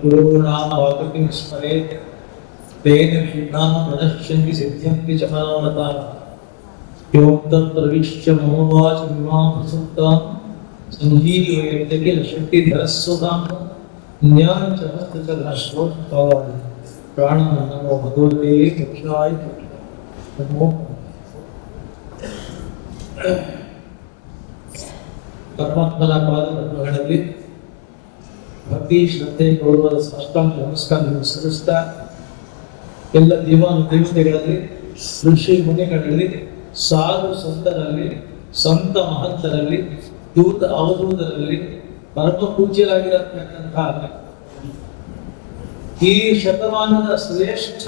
गुरूणां स्मरेत् तेन विघ्नाः प्रणश्यन्ति सिद्ध्यन्ति च मनोरथाः। योक्तं प्रविश्य मम वाचमिमां प्रसुप्तां सञ्जीवयते किल शक्तिधरस्वतां ज्ञानं च हस्तचरणश्रोत्रपावानि प्राणं नमो भगवते मुख्याय नमो। परमात्मನ ಪಾದಪದ್ಮಗಳಲ್ಲಿ ಭಕ್ತಿ ಶ್ರದ್ಧೆ ಗೌರವದ ಸಾಷ್ಟಾಂಗ ನಮಸ್ಕಾರವನ್ನು ಸಲ್ಲಿಸ್ತಾ ಎಲ್ಲ ದೇವತೆಗಳಲ್ಲಿ ಋಷಿ ಮುನಿಗಳಲ್ಲಿ ಸಾಧು ಸಂತರಲ್ಲಿ ಸಂತ ಮಹಂತರಲ್ಲಿ ದೂತ ಅವಧೂತರಲ್ಲಿ ಪರಮ ಪೂಜ್ಯರಾಗಿರತಕ್ಕಂತಹ ಈ ಶತಮಾನದ ಶ್ರೇಷ್ಠ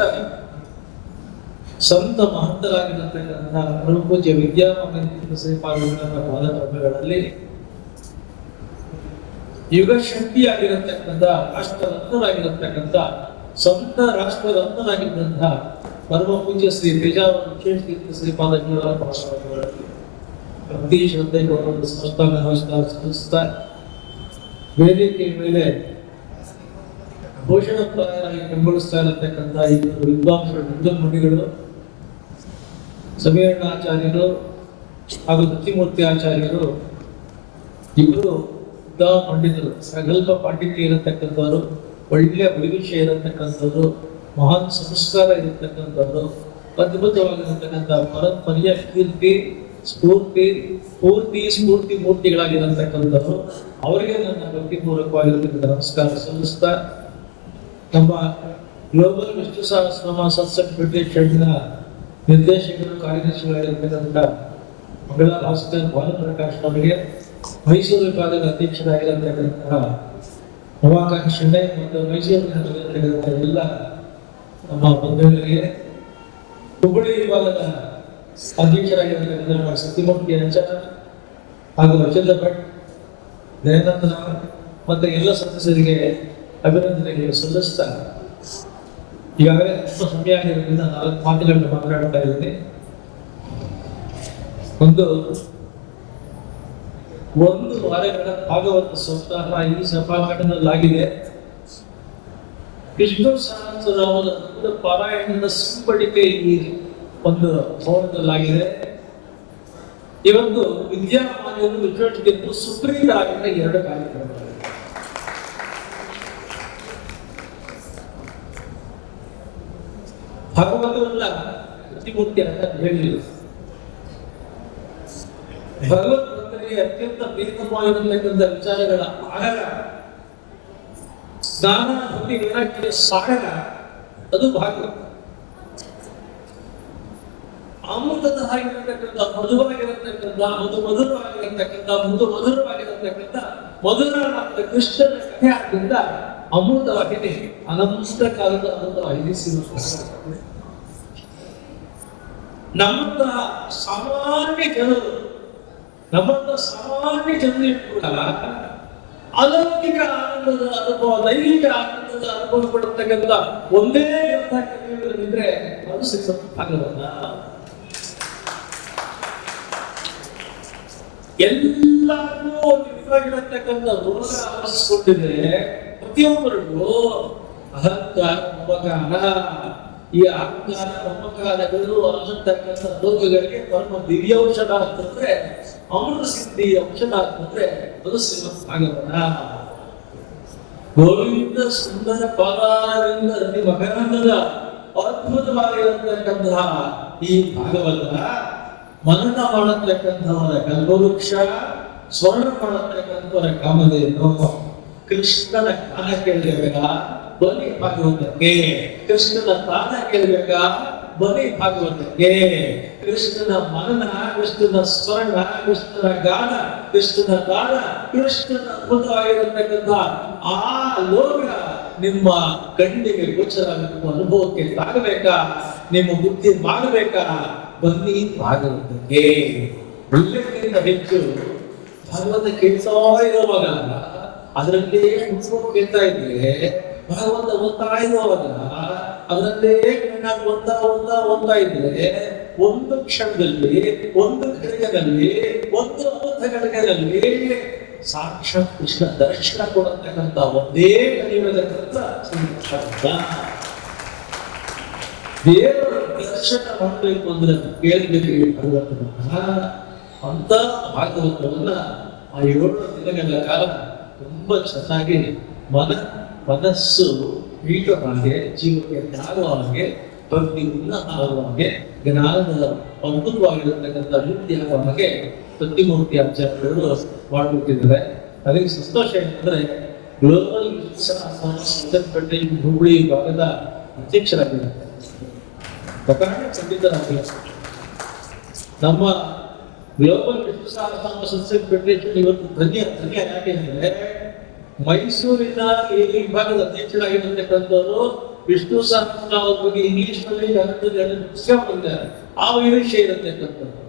ಸಂತ ಮಹಂತರಾಗಿರತಕ್ಕಂತಹ ಪರಮ ಪೂಜ್ಯ ವಿದ್ಯಾಮಾನ್ಯ ಶ್ರೀಪಾದಗಳ ಪಾದಪದ್ಮಗಳಲ್ಲಿ ಯುಗ ಶಕ್ತಿಯಾಗಿರತಕ್ಕಂಥ ರಾಷ್ಟ್ರರತ್ನರಾಗಿರತಕ್ಕಂಥ ಸಂತ ರಾಷ್ಟ್ರರತ್ನರಾಗಿದ್ದಂತಹ ಪರಮ ಪೂಜ್ಯ ಶ್ರೀ ಪೇಜಾವರ ವಿಶೇಷ ತೀರ್ಥ ಶ್ರೀಪಾದಗಳ ಪಾದಗಳಲ್ಲಿ ಭಕ್ತಿ ಶ್ರದ್ಧೆ ಗೌರವದ ಸಾಷ್ಟಾಂಗ ನಮಸ್ಕಾರ ಸಲ್ಲಿಸ್ತಾ ವೇದಿಕೆ ಮೇಲೆ ಭೂಷಣಪ್ರಾಯರಾಗಿ ಬೆಂಬಲಿಸ್ತಾ ಇರತಕ್ಕಂಥ ಇಬ್ಬರು ವಿದ್ವಾಂಸರು ಮುನಿಗಳು ಸಮೀರಣಾಚಾರ್ಯರು ಹಾಗೂ ದತ್ತಿಮೂರ್ತಿ ಆಚಾರ್ಯರು ಇಬ್ಬರು ಪಂಡಿತರು, ಸಗಲ್ಪ ಪಾಂಡಿತ್ಯ ಇರತಕ್ಕಂಥವ್ರು, ಒಳ್ಳೆಯ ಭವಿಷ್ಯ ಇರತಕ್ಕಂಥವ್ರು, ಮಹಾನ್ ಸಂಸ್ಕಾರ ಇರತಕ್ಕಂಥವ್ರು, ಅದ್ಭುತವಾಗಿರತಕ್ಕಂಥ ಪರಂಪರೆಯ ಕೀರ್ತಿ ಸ್ಫೂರ್ತಿ ಮೂರ್ತಿಗಳಾಗಿರತಕ್ಕಂಥವ್ರು. ಅವರಿಗೆ ನನ್ನ ಭಕ್ತಿಪೂರ್ವಕವಾಗಿರತಕ್ಕಂಥ ನಮಸ್ಕಾರ ಸಲ್ಲಿಸ್ತಾ ನಮ್ಮ ಗ್ಲೋಬಲ್ ವಿಷ್ಣು ಸಹಸ್ರನಾಮ ಸತ್ಸಂಗ ಫೆಡರೇಷನ್ನ ನಿರ್ದೇಶಕರು ಕಾರ್ಯದರ್ಶಿಗಳಾಗಿರತಕ್ಕಂಥ ಮಂಗಳಾ ಭಾಸ್ಕರ್ ಭಾನುಪ್ರಕಾಶ್ ಅವರಿಗೆ, ಮೈಸೂರು ವಿಭಾಗದ ಅಧ್ಯಕ್ಷರಾಗಿರತಕ್ಕಂತಹ ನವಾಕಾಂಕ್ಷ ಶೆಣೈ ಮತ್ತು ಮೈಸೂರಿನಲ್ಲಿರತಕ್ಕಂಥ ಎಲ್ಲ ನಮ್ಮ ಬಂಧುಗಳಿಗೆ, ಹುಬ್ಬಳ್ಳಿ ವಿಭಾಗದ ಅಧ್ಯಕ್ಷರಾಗಿರತಕ್ಕಂಥ ನಮ್ಮ ಸತ್ಯಮೂರ್ತಿ ಅಂಚ ಹಾಗೂ ಅಚಂದ್ರ ಭಟ್, ದಯಾನಂದನ ಮತ್ತು ಎಲ್ಲ ಸದಸ್ಯರಿಗೆ ಅಭಿನಂದನೆಗಳು ಸಲ್ಲಿಸ್ತಾ ಈಗಾಗಲೇ ತುಂಬ ಸಮಯ ಆಗಿರೋದ್ರಿಂದ 4 ಮಾತುಗಳನ್ನು ಮಾತನಾಡ್ತಾ ಇದ್ದೀನಿ. ಒಂದು ವಾರಗಳ ಭಾಗವತ ಸಪ್ತಾಹ ಈ ಸಭಾಂಗಣದಲ್ಲಾಗಿದೆ. ವಿಷ್ಣು ಸಹಸ್ರನಾಮದ ಪಾರಾಯಣದ ಸಿಂಪಡಿಕೆ ಈ ಒಂದು ಭವನದಲ್ಲಾಗಿದೆ. ಇವತ್ತು ವಿದ್ಯಾಮಾನ್ಯರು ವಿಶ್ವಟಿದ್ದು ಸುಪ್ರೀತರಾಗಿದ್ದ 2 ಕಾರ್ಯಕ್ರಮಗಳು. ಭಗವಂತನಲ್ಲ ಪ್ರತಿಮೂರ್ತಿ ಅಂತ ಹೇಳಿಲ್ಲ. ಭಗವದ್ಗೀತೆಗೆ ಅತ್ಯಂತ ಭಿನ್ನವಾಗಿರತಕ್ಕಂಥ ವಿಚಾರಗಳ ಆಗರ, ಜ್ಞಾನ ಭಕ್ತಿ ವೈರಾಗ್ಯದ ಸಾಗರ ಅದು ಭಾಗವತ. ಅಮೃತದ ಆಗಿರತಕ್ಕಂಥ ಮಧುರವಾಗಿರತಕ್ಕಂಥ ಮಧುರವಾದ ಕೃಷ್ಣನ ಕಥೆ ಆದ್ದರಿಂದ ಅಮೃತವಾಗಿದೆ. ಅನಂತ ಕಾಲದ ಅಮೃತವಾಗಿದೆ. ನಮ್ಮಂತಹ ಸಾಮಾನ್ಯ ಜನರು ಕೂಡ ಅಲೌಕಿಕ ಆನಂದದ ಅನುಭವ, ದೈಹಿಕ ಆನಂದದ ಅನುಭವ ಪಡತಕ್ಕಂಥ ಒಂದೇ ಗ್ರಂಥಿದ್ರೆ ಅದು ಶ್ರೀಮದ್ ಭಾಗವತ. ಎಲ್ಲರಿಗೂ ಒಂದು ವಿಧವಾಗಿರತಕ್ಕಂಥ ರೋಗ ಆವರಿಸಿಕೊಂಡಿದ್ರೆ ಪ್ರತಿಯೊಬ್ಬರಿಗೂ ಅಹಂಕಾರ, ಮಮಕಾರ, ಈ ಅಹಂಕಾರ ಮಮಕಾರಗಳು ಅನ್ನತಕ್ಕಂಥ ರೋಗಗಳಿಗೆ ಪರಮ ದಿವ್ಯೌಷಧ ಅಂತಂದ್ರೆ, ಅಮೃತ ಸಿದ್ಧಿ ಔಷಧ ಅಂತಂದ್ರೆ ಅದು ಶ್ರೀಮದ್ ಭಾಗವತ. ಗೋವಿಂದ ಸುಂದರ ಪಾದಾರವಿಂದ ಮಕರಂದದ ಅದ್ಭುತವಾಗಿರತಕ್ಕಂತಹ ಈ ಭಾಗವತ ಮನನ ಮಾಡತಕ್ಕಂಥವರ ಕಲ್ಪವೃಕ್ಷ, ಸ್ವರ್ಣ ಮಾಡತಕ್ಕಂಥವರ ಕಾಮಧೇನು. ಕೃಷ್ಣನ ಗಾನ ಕೇಳಬೇಕಾ ಬನ್ನಿ ಭಾಗವತಕ್ಕೆ, ಕೃಷ್ಣನ ತಾನ ಕೇಳಬೇಕಾ ಬನ್ನಿ ಭಾಗವತಕ್ಕೆ. ಕೃಷ್ಣನ ಮನನ, ಕೃಷ್ಣನ ಸ್ವರ್ಣ, ಕೃಷ್ಣನ ಗಾನ, ಕೃಷ್ಣನ ತಾನ, ಕೃಷ್ಣನ ಅದ್ಭುತವಾಗಿರತಕ್ಕಂಥ ಆ ಲೋಕ ನಿಮ್ಮ ಕಣ್ಣಿಗೆ ಗೋಚರ, ನಿಮ್ಮ ಅನುಭವಕ್ಕೆ ತಾಗಬೇಕಾ, ನಿಮ್ಮ ಬುದ್ಧಿ ಮಾಡಬೇಕಾ ಬನ್ನಿ ಭಾಗವತಕ್ಕೆ. ಎಲ್ಲಕ್ಕಿಂತ ಹೆಚ್ಚು ಭಾಗವತ ಕೇಳ್ತಾ ಇರುವಾಗ ಅದರಲ್ಲೇ ಕೇಳ್ತಾ ಇದ್ರೆ, ಭಾಗವತ ಓದ್ತಾ ಇರುವಾಗ ಅದರಲ್ಲೇ ಕಣ್ಣಾಗಿ ಓದ್ತಾ ಇದ್ರೆ ಒಂದು ಕ್ಷಣದಲ್ಲಿ, ಒಂದು ಘಳಿಗೆಯಲ್ಲಿ, ಒಂದು ಅರ್ಧ ಘಳಿಗೆಯಲ್ಲಿ ಸಾಕ್ಷಾತ್ ಕೃಷ್ಣ ದರ್ಶನ ಕೊಡತಕ್ಕಂಥ ಒಂದೇ ಕಲಿಯುವುದಕ್ಕಂತ ದೇವರ ದರ್ಶನ ಮಾಡಬೇಕು ಅಂದ್ರೆ ಕೇಳಬೇಕು ಅಂತ ಭಾಗವತವನ್ನ ಆ 7 ದಿನಗಳ ಕಾಲ ತುಂಬಾ ಚೆನ್ನಾಗಿ ಮನಸ್ಸು ಮೀಟೋ ಹಾಗೆ, ಜೀವಕ್ಕೆ ಜ್ಞಾನವ ಹಾಗೆ, ಭಕ್ತಿ ಉನ್ನತ ಆಗುವ ಹಾಗೆ, ಜ್ಞಾನದ ಅದ್ಭುತವಾಗಿರತಕ್ಕಂಥ ವೃತ್ತಿ ಆಗುವ ಹಾಗೆ ಪ್ರತಿಮೂರ್ತಿ ಆಚಾರ್ಯರು ಮಾಡಿಬಿಟ್ಟಿದ್ದಾರೆ. ಅದಕ್ಕೆ ಸಂತೋಷ ಏನಂದ್ರೆ ಗ್ಲೋಬಲ್ ಹುಬ್ಬಳ್ಳಿ ಭಾಗದ ಅಧ್ಯಕ್ಷರಾಗಿದ್ದಾರೆ, ನಮ್ಮ ಗ್ಲೋಬಲ್ ವಿಶ್ವಸಹಸ್ರನಾಮ ಸಂಸ್ಥೆ ಫೆಡರೇಷನ್ ಇವತ್ತು ಧನ್ಯ ಯಾಕೆ ಅಂದ್ರೆ ಮೈಸೂರಿನ ಈ ವಿಭಾಗದ ಅಧ್ಯಕ್ಷರಾಗಿರತಕ್ಕಂಥವರು ವಿಷ್ಣು ಸಹಸ್ರನಾಮದ ಬಗ್ಗೆ ಇಂಗ್ಲಿಷ್ ನಲ್ಲಿ ಪುಸ್ತಕ ಬಂದಿದ್ದಾರೆ, ಆ ವಿಷಯ ಇರತಕ್ಕಂಥದ್ದು.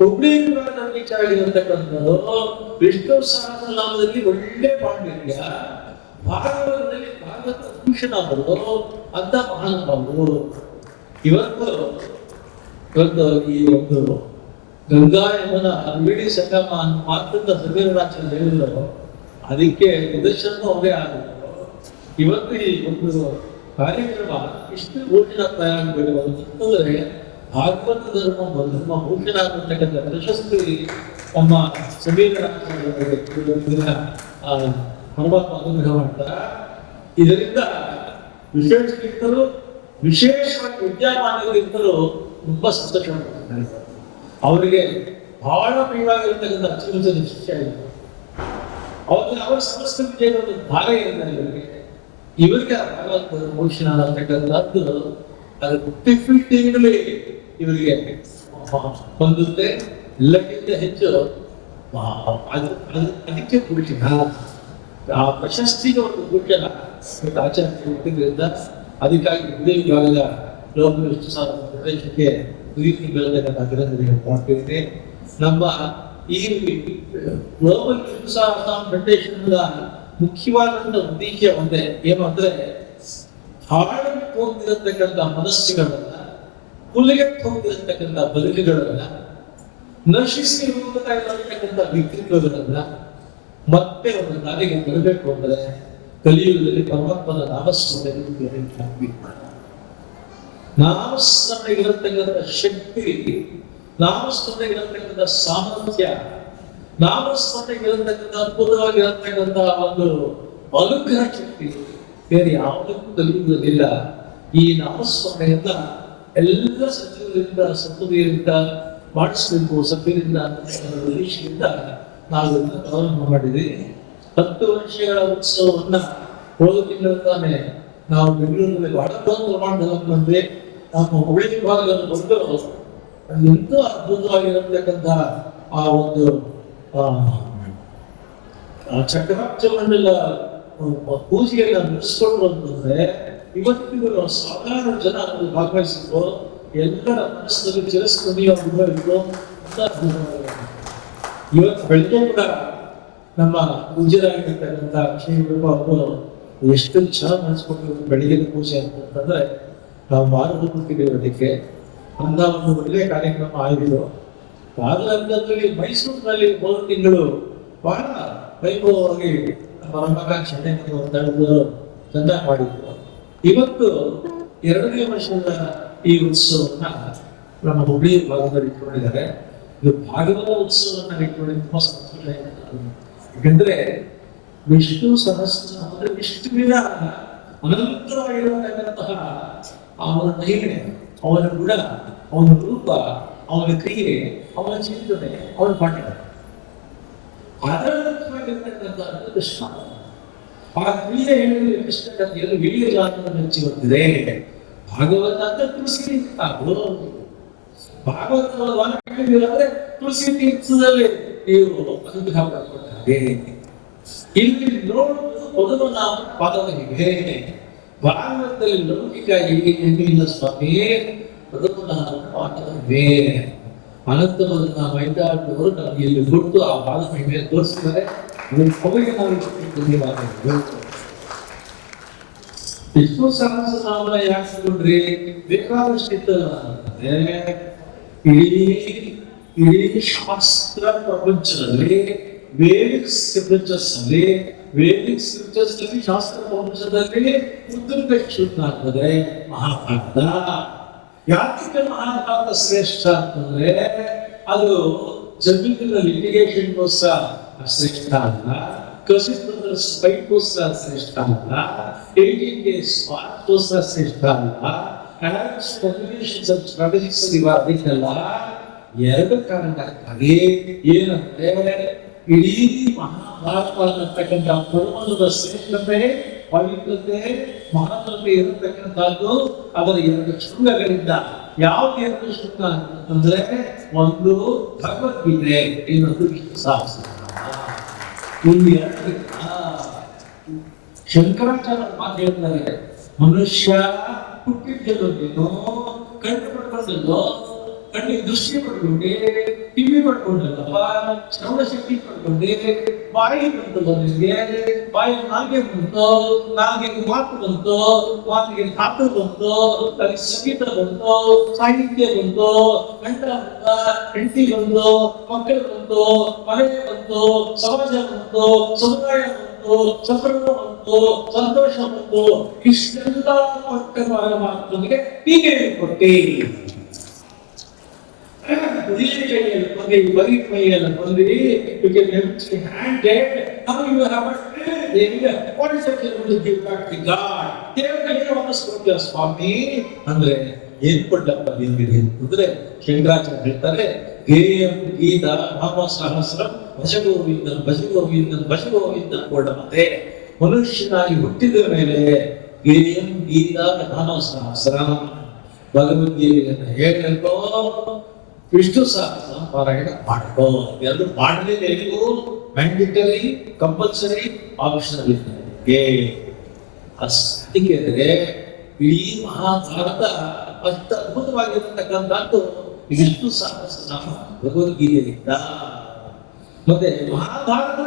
ಹುಬ್ಬಳ್ಳಿ ವಿಭಾಗದ ಅಧ್ಯಕ್ಷರಾಗಿರತಕ್ಕಂಥವರು ವಿಷ್ಣು ಸಹಸ್ರನಾಮದಲ್ಲಿ ಒಳ್ಳೆ ಪಾಂಡಿತ್ಯ, ಭಾಗವತದಲ್ಲಿ ಭಾಗವತ ಭೂಷಣ ಅವರು ಅಂತ ಮಹಾನುಭಾವರು. ಇವತ್ತು ಈ ಒಂದು ಗಂಗಾ ಯಮುನ ತ್ರಿವೇಣಿ ಸಂಗಮ ಮಾತೃಕ ಸರ್ವೇರಾಚಾರ್ಯ ಹೇಳಿದರು, ಅದಕ್ಕೆ ನಿದರ್ಶನ ಅವರೇ ಆಗಿದ್ರು. ಇವತ್ತು ಈ ಒಂದು ಕಾರ್ಯಕ್ರಮ ಇಷ್ಟು ಭೂಷಣಪ್ರಾಯಬೇಕು ಅಂತಂದ್ರೆ ಭಾಗವತ ಧರ್ಮ ಭೂಷಣ ಆಗಿರ್ತಕ್ಕಂಥ ಪ್ರಶಸ್ತಿ ನಮ್ಮ ಸಮೀರಾಚಾರ್ಯ ಪರಮಾತ್ಮ ಅನುಗ್ರಹ ಮಾಡ್ತಾರ. ಇದರಿಂದ ವಿಶೇಷವಾಗಿ ವಿದ್ಯಾಮಾನ್ಯರಿದ್ದರು ತುಂಬಾ ಸಂತೋಷ ಪಡ್ತಾರೆ. ಅವರಿಗೆ ಬಹಳ ಪ್ರಿಯವಾಗಿರ್ತಕ್ಕಂಥ ಅತ್ಯುನ್ನತ ಶಿಷ್ಯ ಇದೆ. ಅವರ ಸಮಸ್ತ ವಿಜಯದ ಧಾರೆ ಇದ್ದಾರೆ ಇವರಿಗೆ ಭಾಗವತ ಭೂಷಣ ಅಂತಕ್ಕಂಥದ್ದು ಅದು ತಿಂಗಳಲ್ಲಿ ಇವರಿಗೆ ಹೊಂದುತ್ತೆ. ಎಲ್ಲಕ್ಕಿಂತ ಹೆಚ್ಚು ಅದಕ್ಕೆ ಭೂಷಣ, ಆ ಪ್ರಶಸ್ತಿಗೆ ಒಂದು ಭೂಷಣ ಆಚಾರ್ಯ ಕೊಟ್ಟಿದ್ದರಿಂದ ಅದಕ್ಕಾಗಿ ಹುಬ್ಬಳ್ಳಿ ವಿಭಾಗದ ಗ್ಲೋಬಲ್ ವಿಶ್ವಸಹಸ್ರ ಪ್ರದೇಶಕ್ಕೆ ಮಾಡ್ತಿದ್ದೇನೆ. ನಮ್ಮ ಈ ಗ್ಲೋಬಲ್ ವಿಶ್ವಸಹಸ್ರ ಫೆಡರೇಷನ್ ಮುಖ್ಯವಾದಂತ ಉದ್ದೇಶ ಒಂದೇ, ಏನು ಅಂದ್ರೆ ಹಾಳಕ್ಕೆ ಹೋಗ್ತಿರತಕ್ಕಂಥ ಮನಸ್ಸುಗಳನ್ನ, ಹುಲಿಗೆ ಹೋಗ್ತಿರತಕ್ಕಂಥ ಬದುಕುಗಳನ್ನ, ನಶಿಸಿ ಹೋಗತಕ್ಕಂಥ ವ್ಯಕ್ತಿತ್ವಗಳನ್ನ ಮತ್ತೆ ಒಂದು ದಾರಿಗೆ ಬರಬೇಕು ಅಂದ್ರೆ ಕಲಿಯುಗದಲ್ಲಿ ಪರಮಾತ್ಮನ ನಾಮಸ್ಮರಣೆ ಇರತಕ್ಕಂಥ ಶಕ್ತಿ, ನಾಮಸ್ಮರಣೆ ಇರತಕ್ಕಂಥ ಸಾಮರ್ಥ್ಯ, ನಾಮಸ್ಮರಣೆ ಇರತಕ್ಕಂಥ ಅದ್ಭುತವಾಗಿರತಕ್ಕಂಥ ಒಂದು ಅನುಗ್ರಹ ಶಕ್ತಿ ಬೇರೆ ಯಾವುದಕ್ಕೂ ಕಲಿಯುವುದಿಲ್ಲ. ಈ ನಾಮಸ್ಮರಣೆಯನ್ನ ಎಲ್ಲ ಸಚಿವರಿಂದ ಸತ್ವದಿಂದ ಮಾಡಿಸ್ಬೇಕು, ಸಭ್ಯರಿಂದ ನಿರೀಕ್ಷೆಯಿಂದ ನಾವು ಪ್ರಾರಂಭ ಮಾಡಿದ್ವಿ. 10 ವರ್ಷಗಳ ಉತ್ಸವವನ್ನ ಹೋದ ತಿಂಗಳು ತಾನೆ ನಾವು ಬೆಂಗಳೂರಿನಲ್ಲಿ ಬಹಳ ಪ್ರಮಾಣದಲ್ಲಿ ಬಂದ್ರೆ ನಮ್ಮ ಹುಬ್ಬಳ್ಳಿ ವಿಭಾಗದಲ್ಲಿ ಬಂದು ಎಂತೂ ಅದ್ಭುತವಾಗಿರತಕ್ಕಂಥ ಆ ಒಂದು ಚಕ್ರಾಕ್ಷಮಂಡಲ ಪೂಜೆಯನ್ನ ನಡೆಸ್ಕೊಂಡ್ರು ಅಂತಂದ್ರೆ ಇವತ್ತಿಗೂ ಸಾಧಾರಣ ಜನ ಅದನ್ನು ಭಾಗವಹಿಸಿದ್ರು. ಎಲ್ಲರ ಮನಸ್ಸಿನಲ್ಲಿ ಚಿರಸ್ಮರಣೀಯ ಅನುಭವಿಗಳು ಇವತ್ತು ಬೆಳಿಗ್ಗೆ ಕೂಡ ನಮ್ಮ ಪೂಜ್ಯರಾಗಿರ್ತಕ್ಕಂಥ ಶ್ರೀರೂಪ ಅವರು ಎಷ್ಟು ಚೆನ್ನಾಗಿ ನಡೆಸ್ಕೊಟ್ಟಿರೋದು ಬೆಳಿಗ್ಗೆ ಪೂಜೆ ಅಂತಂದ್ರೆ ನಾವು ಮಾನವ ಕೊಟ್ಟಿದ್ದೀವಿ. ಅದಕ್ಕೆ ಅಂತ ಒಂದು ಒಳ್ಳೆಯ ಕಾರ್ಯಕ್ರಮ ಆಗಿದೆ. ಕಾಲದಲ್ಲಿ ಮೈಸೂರಿನಲ್ಲಿ ಹೋದ ತಿಂಗಳು ಬಹಳ ವೈಭವವಾಗಿ ಪರಮಾಕಾಂಕ್ಷೆ ತಂಡ ಮಾಡಿದ್ರು. ಇವತ್ತು 2ನೇ ವರ್ಷದ ಈ ಉತ್ಸವವನ್ನ ನಮ್ಮ ಹುಬ್ಬಳ್ಳಿ ಭಾಗದಲ್ಲಿ ಇಟ್ಕೊಂಡಿದ್ದಾರೆ. ಇದು ಭಾಗವತ ಉತ್ಸವವನ್ನ ಇಟ್ಕೊಂಡು ತುಂಬಾ ಸಂತೋಷ. ಯಾಕಂದ್ರೆ ವಿಷ್ಣು ಸಹಸ್ರ ಅಂದ್ರೆ ವಿಷ್ಣುವಿನ ಅನಂತವಾಗಿರತಕ್ಕಂತಹ ಅವನ ಮಹಿಮೆ, ಅವನ ಗುಣ, ಅವನ ರೂಪ, ಅವನ ಕ್ರಿಯೆ, ಅವನ ಚಿಂತನೆ, ಅವನ ಪಾಠ ಅದರವಾಗಿರ್ತಕ್ಕಂಥ ಕೃಷ್ಣ. ಆ ಕ್ರಿಯೆ ಹೇಳಿದ್ರೆ ಕೃಷ್ಣ ಕಥೆಯಲ್ಲಿ ವಿಳಿಯ ಜಾತವನ್ನು ಹೆಚ್ಚಿ ಬರ್ತಿದೆ. ಭಾಗವತ ಅಂತ ತುಳಸಿ ಭಾಗವತವನ್ನು ಹೇಳಿದ್ರೆ ತುಳಸಿ ತೀರ್ಥದಲ್ಲಿ ನೀವು ಅನುಗ್ರಹ ಪಡ್ಕೊಳ್ತಾರೆ. ಇಲ್ಲಿ ನೋಡುವುದು ಮೊದಲು ನಾವು ಪಾದವಿಗೆ ಭಾಗವತದಲ್ಲಿ ಲೌಕಿಕ ಏನಿಲ್ಲ ಸ್ವಾಮಿ, ಮೊದಲು ನಾವು ಪಾಠವೇ ಅನಂತವನ್ನು ನಾವು ಮೈದಾಟವರು ನಮಗೆ ಇಲ್ಲಿ ಕೊಟ್ಟು ಆ ಭಾಗದ ಮೇಲೆ ತೋರಿಸಿದರೆ ಅವಾಗ ನಾವು ವಿಷ್ಣು ಸಹಸ್ರನಾಮನ ಯಾಕೆ ತಗೊಂಡ್ರಿ? ಬೇಕಾದಷ್ಟಿತ್ತು. ಇಡೀ ಶಾಸ್ತ್ರ ಪ್ರಪಂಚದಲ್ಲಿ ವೇದಿಕ್ ಸ್ಕ್ರಿಪ್ಚರ್ಸ್ ಅಲ್ಲಿ ಶಾಸ್ತ್ರ ವಂಶದಲ್ಲಿ ಉತ್ತಮ ಶುದ್ಧ ಆಗ್ತದೆ ಮಹಾಭಾರತ. ಯಾಕೆ ಮಹಾಭಾರತ ಶ್ರೇಷ್ಠ ಅಂತಂದ್ರೆ ಅದು ಜಮೀನಿನ ಲಿಟಿಗೇಷನ್ಗೋಸ್ಕರ ಶ್ರೇಷ್ಠ ಅಲ್ಲ, ಕೃಷಿಕರ ಸ್ಪೈಟ್ಗೋಸ್ಕರ ಶ್ರೇಷ್ಠ ಅಲ್ಲ, ಏಟಿಗೆ ಸ್ವಾರ್ಥಗೋಸ್ಕರ ಶ್ರೇಷ್ಠ ಅಲ್ಲ, ಸ್ಟ್ರಾಟಜಿಕ್ಸ್ ಅದಕ್ಕೆಲ್ಲ ಎರಡು ಕಾರಣಕ್ಕಾಗಿ ಏನಂದ್ರೆ ಇಡೀ ಮಹಾಭಾರತ ಅನ್ನತಕ್ಕಂಥ ಪರಮಾಣುದ ಶ್ರೇಷ್ಠತೆ, ಪವಿತ್ರತೆ, ಮಹತ್ವತೆ ಇರತಕ್ಕಂಥದ್ದು ಅದರ ಎರಡು ಶೃಂಗಗಳಿಂದ. ಯಾವ್ದು ಎರಡು ಶೃಂಗ ಅಂತಂದ್ರೆ ಒಂದು ಭಗವದ್ಗೀತೆ, ಇನ್ನೊಂದು ವಿಷ್ಣು ಸಹಸ್ರನಾಮ. ಇಲ್ಲಿ ಶಂಕರಾಚಾರ್ಯ ಮಾತು ಹೇಳ್ತಾರೆ, ಮನುಷ್ಯ ಹುಟ್ಟಿದ್ದಲ್ಲೋ ಕಣ್ಣು ಪಡ್ಕೊಂಡಲ್ಲೋ, ಕಣ್ಣಿಗೆ ದೃಷ್ಟಿ ಪಡ್ಕೊಂಡೆ, ಟಿವಿ ಪಡ್ಕೊಂಡಲ್ಲಪ್ಪ, ಶ್ರವಣ ಶಕ್ತಿ ಪಡ್ಕೊಂಡೆ, ಬಾಯಿ ಬಂತು ನಿಮಗೆ, ಬಾಯಿ ನಾಲ್ಗೆ ಬಂತು, ನಾಲ್ಗೆ ಮಾತು ಬಂತು, ಮಾತಿಗೆ ಧಾತು ಬಂತು, ಅದಕ್ಕೆ ಸಂಗೀತ ಬಂತು, ಸಾಹಿತ್ಯ ಬಂತು, ಗಂಡ ಬಂತ, ಹೆಂಡತಿ ಬಂತು, ಮಕ್ಕಳು ಬಂತು, ಮನೆ ಬಂತು, ಸಮಾಜ ಬಂತು, ಸಮುದಾಯ ಬಂತು, ಸಂಭ್ರಮ ಬಂತು, ಸಂತೋಷ ಬಂತು. ಇಷ್ಟೆಲ್ಲ ಕೊಟ್ಟ ಮಾತುಗಳಿಗೆ ಹೀಗೆ ಕೊಟ್ಟೆ. ಬರೀ ಕೈಯಲ್ಲಿ ಬಂದು ಸ್ವಾಮಿ ಅಂದ್ರೆ ಏನ್ ಕೊಟ್ಟಪ್ಪ ನಿನ್ಗೆ ಅಂತಂದ್ರೆ ಶಂಕರಾಚಾರ್ಯ ಹೇಳ್ತಾರೆ, ಗೇಯಂ ಗೀತ ನಾಮ ಸಹಸ್ರಂ ಭಜಗೋವಿಂದನ್ ಭಜಗೋವಿಂದನ್ ಭಜಗೋವಿಂದನ್ ಕೊಡ. ಮತ್ತೆ ಮನುಷ್ಯನಾಗಿ ಹುಟ್ಟಿದ ಮೇಲೆ ಗೇಯಂ ಗೀತ ನಾಮ ಸಹಸ್ರಂ ಭಗವದ್ಗೀತೆಯನ್ನು ಹೇಳೋ ವಿಷ್ಣು ಸಹಸ್ರ ಪಾರಾಯಣ ಮಾಡ್ಕೋ. ಎರಡು ಮಾಡಲೇಬೇಕು, ಮ್ಯಾಂಡೇಟರಿ, ಕಂಪಲ್ಸರಿ, ಆಪ್ಷನಲ್. ಅಷ್ಟೇ ಇಡೀ ಮಹಾಭಾರತ ಅಷ್ಟು ಅದ್ಭುತವಾಗಿರತಕ್ಕಂಥದ್ದು ವಿಷ್ಣು ಸಹಸ್ರನಾಮ ಭಗವದ್ಗೀತೆಯಿಂದ. ಮತ್ತೆ ಮಹಾಭಾರತ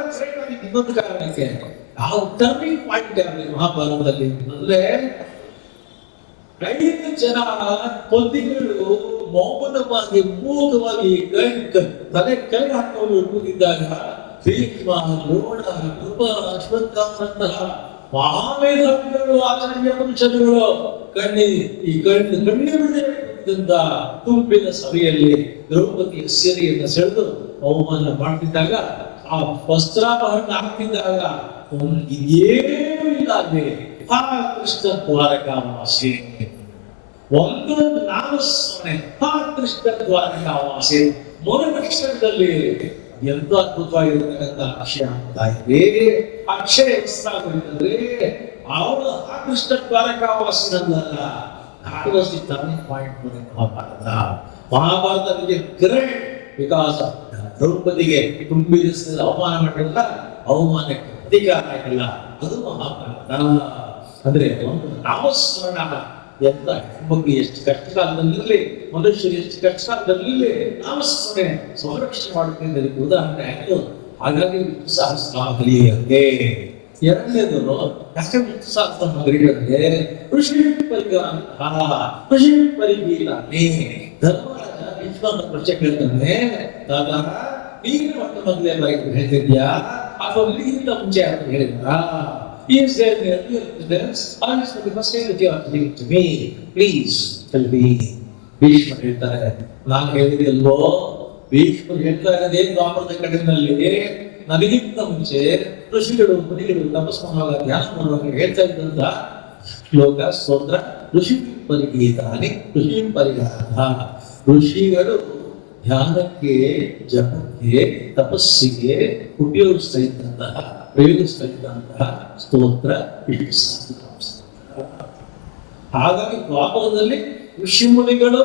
ಇನ್ನೊಂದು ಕಾರಣಕ್ಕೆ ಯಾವ ಟರ್ನಿಂಗ್ ಪಾಯಿಂಟ್ ಆಗಲಿ ಮಹಾಭಾರತದಲ್ಲಿ ಅಂದ್ರೆ 5 ಜನ ಪೊಂದಿಗಳು ಮೌನವಾಗಿ ಮೂಕವಾಗಿ ತಲೆ ಕೆಳಗೆ ಹಾಕೊಂಡು ಕೂತಿದ್ದಾಗ ಭೀಷ್ಮ, ದ್ರೋಣ, ಕೃಪ, ಅಶ್ವತ್ಥಾಮಂತಹ ಮಹಾಮೇಧಾವಿಗಳು, ಆಚಾರ್ಯ ಪುರುಷರುಗಳು ಕಣ್ಣೀರಿನಿಂದ ತುಂಬಿದ ಸಭೆಯಲ್ಲಿ ದ್ರೌಪದಿಯ ಸೀರೆಯನ್ನು ಸೆಳೆದು ಅವಮಾನ ಮಾಡ್ತಿದ್ದಾಗ, ಆ ವಸ್ತ್ರಾಪಹರಣ ಆಗ್ತಿದ್ದಾಗ ಇದೇನೂ ಇಲ್ಲ ಅಲ್ಲಿ ಹಾ ಕೃಷ್ಣ ದ್ವಾರಕಾವಾಸಿ, ಒಂದು ನಾಮಸ್ಮರಣೆ, ಹಾ ಕೃಷ್ಣ ದ್ವಾರಕಾವಾಸಿ. ಮೊದಲಕ್ಷರದಲ್ಲಿ ಎಂತ ಅದ್ಭುತವಾಗಿರತಕ್ಕಂಥ ಅಕ್ಷಯ ಆಗ್ತಾ ಇದೆ. ಅಕ್ಷಯ ಎಷ್ಟಾಗೋಯ್ತಂದ್ರೆ ಅವಳು ಆ ಕೃಷ್ಣ ದ್ವಾರಕಾವಾಸಿನಲ್ಲ, turning point Mahabharata. Mahabharata great because ದ್ರೌಪದಿಗೆ ತುಂಬಿದ ಅವಮಾನ ಮಾಡಿಲ್ಲ, ಅವಮಾನಕ್ಕೆ ಅಧಿಕಾರ ಆಗಿಲ್ಲ, ಅದು ಮಹಾಭಾರತ. ಅಂದ್ರೆ ಒಂದು ನಾಮಸ್ಮರಣ ಎಂತ ಬಗ್ಗೆ ಎಷ್ಟು ಕಷ್ಟಕಾಲದಲ್ಲಿ ಮನುಷ್ಯರು ಎಷ್ಟು ಕಷ್ಟಕಾಲದಲ್ಲಿ ನಾಮಸ್ಮರಣೆ ಸಂರಕ್ಷಣೆ ಮಾಡುತ್ತಿದ್ದ ಉದಾಹರಣೆ ಆಯ್ತು. ಹಾಗಾಗಿ ವಿಷ್ಣು ಸಹಸ್ರನಾಮ ಕಲಿಯುತ್ತೆ. ಎರಡನೇದು ಯಾಕೆ ವಿಷ್ಣು ಸಹಸ್ರನಾಮ ಕಲಿಯುತ್ತೆ? ಋಷಿ ಪರಿಗೀತಾನೆ. ಧರ್ಮರಾಜ ವಿಶ್ವನ ಪ್ರಶ್ನೆ ಕೇಳ್ತಾನೆ, ನೀನು ಮತ್ತೆ ಮೊದಲೇ ಬರೀ ಹೇಳ್ತಿದ್ಯಾ ಅಥವಾ ನೀಗಿಂತ ಮುಂಚೆ ಅಂತ ಹೇಳಿದ್ರ? Is there any evidence? Honestly, the first thing that you have to give to me, please tell me. Bhishma ಹೇಳ್ತಾರೆ, ನಾನು ಹೇಳಿದೆಯಲ್ವೋ, ಭೀಷ್ಮ ಹೇಳ್ತಾ ಇರೋದೇ ದ್ವಾಪರದ ಕಡೆಯಲ್ಲಿ ನನಗಿಂತ ಮುಂಚೆ ಋಷಿಗಳು ಮುನಿಗಳು ತಪಸ್ಸು ಮಾಡುವಾಗ ಧ್ಯಾನ ಮಾಡುವಾಗ ಹೇಳ್ತಾ ಇದ್ದಂತ ಶ್ಲೋಕ ಸ್ತೋತ್ರ ಋಷಿ ಪರಿಗೀತಾನಿ ಋಷಿ ಪರಿಗಾರ. ಋಷಿಗಳು ಧ್ಯಾನಕ್ಕೆ, ಜಪಕ್ಕೆ, ತಪಸ್ಸಿಗೆ ಉಪಯೋಗಿಸ್ತಾ ಪ್ರಯೋಗಿಸ್ತಕ್ಕಂತಹ ಸ್ತೋತ್ರ ವಿಷ್ಣು ಸಹಸ್ರನಾಮ. ಹಾಗಾಗಿ ದ್ವಾಪರದಲ್ಲಿ ಋಷಿ ಮುನಿಗಳು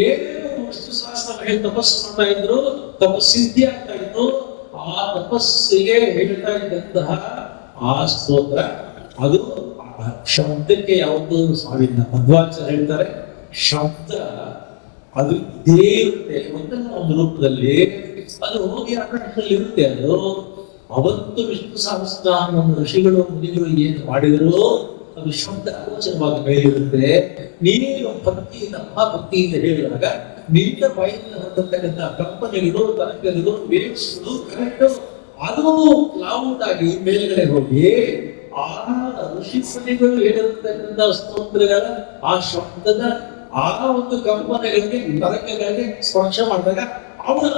ಏನೇನು ವಿಷ್ಣು ಸಹಸ್ರನಾಮ ತಪಸ್ಸು ಮಾಡ್ತಾ ಇದ್ರು, ತಪಸ್ಸಿದ್ಧಿ ಆಗ್ತಾ ಇತ್ತು. ಆ ತಪಸ್ಸಿಗೆ ಹೇಳ್ತಾ ಇದ್ದಂತಹ ಆ ಸ್ತೋತ್ರ ಅದು ಶಬ್ದಕ್ಕೆ ಯಾವುದು ಸಾವಿನ ಮಧ್ವಾಚಾರ್ಯ ಹೇಳ್ತಾರೆ, ಶಬ್ದ ಅದು ಇದೇ ಇರುತ್ತೆ ಒಂದು ರೂಪದಲ್ಲಿ, ಅದು ಹೋಗಿ ಆಕಾಶದಲ್ಲಿ ಇರುತ್ತೆ. ಅದು ಅವತ್ತು ವಿಷ್ಣು ಸಹಸ್ರನಾಮವನ್ನು ಋಷಿಗಳು ಮುನಿಗಳು ಏನು ಮಾಡಿದ್ರು ಅದು ಶಬ್ದ ಅಗೋಚರವಾಗಿ ಮೇಲಿರುತ್ತೆ. ನೀನು ಭಕ್ತಿಯಿಂದ ಮಹಾಭಕ್ತಿಯಿಂದ ಹೇಳಿದಾಗ ನಿನ್ನ ಬಾಯಿಂದ ಹೊರತಕ್ಕಂಥ ಕಂಪನಿಗಳು, ತರಂಗಗಳು, ವೇವ್ಸ್ಗಳು ಕರೆಕ್ಟ್ ಅದು ಕ್ಲೌಡ್ ಆಗಿ ಮೇಲ್ಗಡೆ ಹೋಗಿ ಆ ಋಷಿಮುನಿಗಳು ಹೇಳಿರ್ತಕ್ಕಂಥ ಸ್ತೋತ್ರಗಳ ಆ ಶಬ್ದದ ಆ ಒಂದು ಕಂಪನೆಗಳಿಗೆ ತರಂಗಗಳಿಗೆ ಸ್ಪರ್ಶ ಮಾಡಿದಾಗ ಅವರ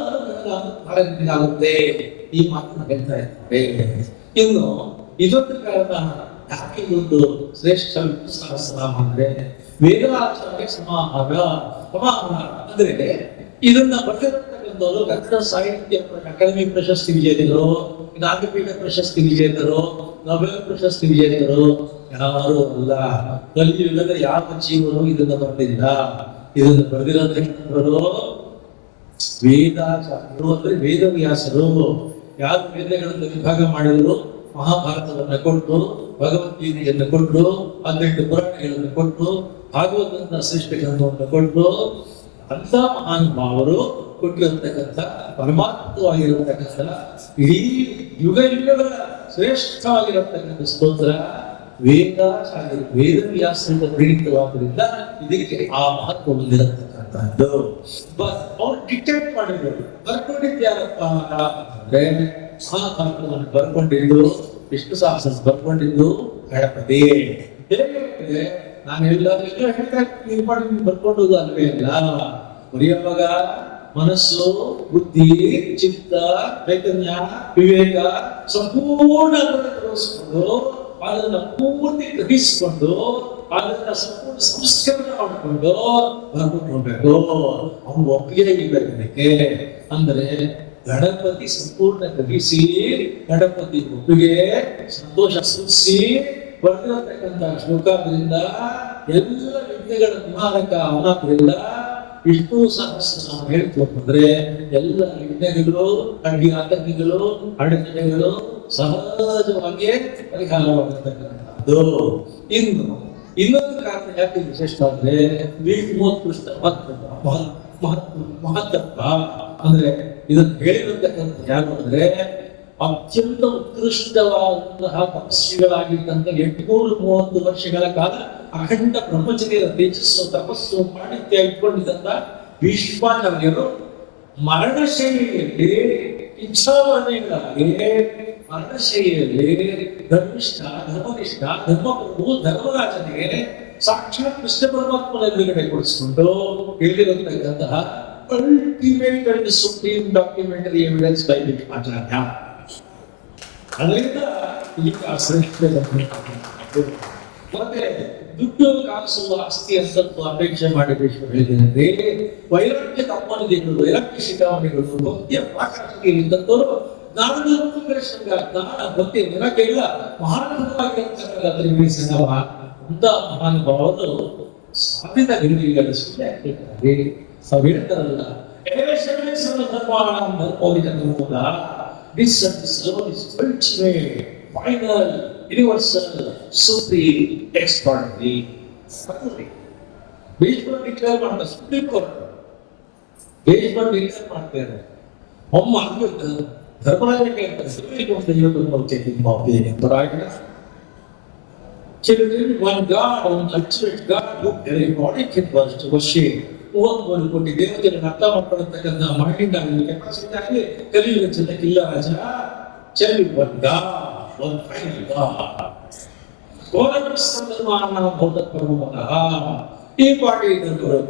ಆಗುತ್ತೆ. ಈ ಮಾತನ್ನ ಹೇಳ್ತಾ ಇದ್ದಾರೆ. ಇನ್ನು ಇದೊಂದು ಕಾರಣ ಯಾಕೆ ಇದೊಂದು ಶ್ರೇಷ್ಠ ಸಹಸ್ರನಾಮ ಅಂದ್ರೆ ವೇದಾಚಾರ್ಯ ಸಮಾಹಾರ. ಅಂದ್ರೆ ಇದನ್ನ ಬರೆದಿರತಕ್ಕಂಥವರು ಕನ್ನಡ ಸಾಹಿತ್ಯ ಅಕಾಡೆಮಿ ಪ್ರಶಸ್ತಿ ವಿಜೇತರು, ಜ್ಞಾನಪೀಠ ಪ್ರಶಸ್ತಿ ವಿಜೇತರು, ನೊಬೆಲ್ ಪ್ರಶಸ್ತಿ ವಿಜೇತರು ಯಾರು ಅಲ್ಲ. ಕಲಿಯುಗದ ಯಾವ ಜೀವನು ಇದನ್ನ ಬರೆದಿಲ್ಲ. ಇದನ್ನು ಬರೆದಿರೋದ್ರಿಂದ ವೇದಾಚಾರ್ಯರು ಅಂದ್ರೆ ವೇದವ್ಯಾಸರು. ಯಾರು ವೇದಗಳನ್ನು ವಿಭಾಗ ಮಾಡಿದ್ರು, ಮಹಾಭಾರತವನ್ನು ಕೊಟ್ಟು, ಭಗವದ್ಗೀತೆಯನ್ನು ಕೊಟ್ಟು, 18 ಪುರಾಣಗಳನ್ನು ಕೊಟ್ಟು, ಭಾಗವತನ ಶ್ರೇಷ್ಠ ಗ್ರಂಥವನ್ನು ಕೊಟ್ಟು, ಅಂತ ಮಹಾನುಭಾವರು ಕೊಟ್ಟಿರತಕ್ಕಂಥ ಪರಮಾತ್ಮವಾಗಿರತಕ್ಕಂಥ ಇಡೀ ಯುಗ ಯುಗಗಳ ಶ್ರೇಷ್ಠವಾಗಿರತಕ್ಕಂಥ ಸ್ತೋತ್ರ ವೇದಾಚಾರ್ಯ ವೇದವ್ಯಾಸರಿಂದ ಪ್ರೇರಿತವಾದ್ದರಿಂದ ಇದಕ್ಕೆ ಆ ಮಹತ್ವ ಹೊಂದಿರತಕ್ಕಂಥದ್ದು. ಅವ್ರು ಡಿಕ್ಟೇಟ್ ಮಾಡಿದ್ರು. ಬರ್ಕೊಂಡಿದ್ಯಾರಪ್ಪ ಅಂದ್ರೆ ಮಹಾಭಾರತವನ್ನು ಬರ್ಕೊಂಡಿದ್ದು, ವಿಷ್ಣು ಸಹಸ್ರ ಬರ್ಕೊಂಡಿದ್ದು ಗಣಪತಿ. ಹೇಗೆ ನಾನು ಎಲ್ಲರಿಗೂ ಬರ್ಕೊಂಡುದು ಅಲ್ವೇ ಇಲ್ಲ. ಬರೆಯುವಾಗ ಮನಸ್ಸು, ಬುದ್ಧಿ, ಚಿತ್ತ, ಚೈತನ್ಯ, ವಿವೇಕ ಸಂಪೂರ್ಣ ತೋರಿಸ್ಕೊಂಡು ಅದನ್ನ ಪೂರ್ತಿ ಗ್ರಹಿಸಿಕೊಂಡು ಅದನ್ನ ಸಂಪೂರ್ಣ ಸಂಸ್ಕರಣ ಮಾಡಿಕೊಂಡು ಬರ್ಕೊಂಡು ಹೋಗ್ಬೇಕು. ಅವ್ನು ಒಪ್ಪಿಗೆ ಇರಬೇಕೆ ಅಂದ್ರೆ ಗಣಪತಿ ಸಂಪೂರ್ಣ ಗ್ರಹಿಸಿ, ಗಣಪತಿ ಒಪ್ಪಿಗೆ ಸಂತೋಷ ಸೂಚಿಸಿ ಬರೆದಿರತಕ್ಕಂಥ ಶ್ಲೋಕದಿಂದ ಎಲ್ಲ ವಿಘ್ನಗಳ ನಿವಾರಕ ಅವನಾದ್ರಿಂದ ವಿಷ್ಣು ಸಹಸ್ರನಾಮ ಹೇಳ್ಕೊಂಡ್ರೆ ಎಲ್ಲ ವಿಘ್ನಗಳು, ಆತಂಕಗಳು, ಅಡೆತಡೆಗಳು ಸಹಜವಾಗಿಯೇ ಪರಿಹಾರವಾಗಿರ್ತಕ್ಕಂಥದ್ದು. ಇನ್ನೊಂದು ಕಾರಣ ಯಾಕೆ ವಿಶೇಷ ಅಂದ್ರೆ ವಿಷ್ಣೋತ್ಕೃಷ್ಟ ಮಹತ್ತತ್ವ ಅಂದ್ರೆ ಇದನ್ನು ಹೇಳಿರತಕ್ಕಂಥ ಯಾರು ಅಂದ್ರೆ ಅತ್ಯಂತ ಉತ್ಕೃಷ್ಟವಾದಂತಹ ತಪಸ್ವಿಗಳಾಗಿದ್ದಂತ 830 ವರ್ಷಗಳ ಕಾಲ ಅಖಂಡ ಬ್ರಹ್ಮಚರ್ಯದ ತೇಜಸ್ಸು ತಪಸ್ಸು ಪಾಂಡಿತ್ಯ ಇಟ್ಕೊಂಡಿದ್ದಂತ ಭೀಷ್ಮಾಚಾರ್ಯರು ಮರಣಶೈಲಿಯಲ್ಲಿ ಇಚ್ಛಾವರಣೆಗಳಾಗಿ ಮರಣಶೈಲಿಯಲ್ಲಿ ಧರ್ಮಿಷ್ಠ, ಧರ್ಮನಿಷ್ಠ, ಧರ್ಮಪ್ರಭು, ಧರ್ಮರಾಜನಿಗೆ ಸಾಕ್ಷಾತ್ ಕೃಷ್ಣ ಪರಮಾತ್ಮನ ಎದುರುಗಡೆ ಕೊಡಿಸಿಕೊಂಡು ಹೇಳಿರತಕ್ಕಂತಹ ultimate and supreme documentary evidence by Bhishmacharya. ಅದರಿಂದ ಈಗ ಮತ್ತೆ ದುಡ್ಡು ಕಾಸು ಆಸ್ತಿ ಅಂತದ್ದು ಅಪೇಕ್ಷೆ ಮಾಡಿ ಭೀಷ್ಮ ಹೇಳಿದ್ರೆ ವೈರಾಗ್ಯ ತಪ್ಪನಿಗಳು, ವೈರಾಗ್ಯ ಶಿಖಾಮಣಿಗಳು, ಭಕ್ತಿಯ ಪ್ರಾಕಾಶಕ್ಕೆ ಇದ್ದಂಥವರು ಜ್ಞಾನ ಭಕ್ತಿ ವೈರಾಗ್ಯ ಮಹಾನುಭಾವಾಗಿರ್ತಕ್ಕಂಥ ಅಂತ ಮಹಾನುಭಾವರು ಸಾಧಿತ ಗಿರಿಗಳ ಸುಳ್ಳೆ ಆಗ್ತಿದ್ದಾರೆ. ನಾವು ಹೇಳ್ತಾರಲ್ಲ this alone is ultimate, final, universal, supreme, extraordinary. Basement declare ಮಾಡ್ತಾರೆ ಸುಪ್ರೀಂ ಕೋರ್ಟ್. ಬೇಸ್ಮೆಂಟ್ ಡಿಕ್ಲೇರ್ ಮಾಡ್ತಾರೆ. ಒಮ್ಮ ಆಗ್ಬಿಟ್ಟು ಧರ್ಮರಾಜನಿಗೆ supreme court children, one God, one ultimate God, who embodied it was to worship. 30 ಕೋಟಿ ದೇವತೆಗಳನ್ನು ಅರ್ಥ ಮಾಡ್ಕೊಳ್ಳತಕ್ಕಂಥ ಮೈಂಡ್ ಆಗಲಿ, ಕೆಪಾಸಿಟಿ ಆಗಲಿ ಕಲಿಯುವ ಜನಕ್ಕಿಲ್ಲ ರಾಜ. ಚೆಲ್ಲಿ ಒಂದ ಒಂದು ಫೈನಲ್ ಈ ಪಾರ್ಟಿ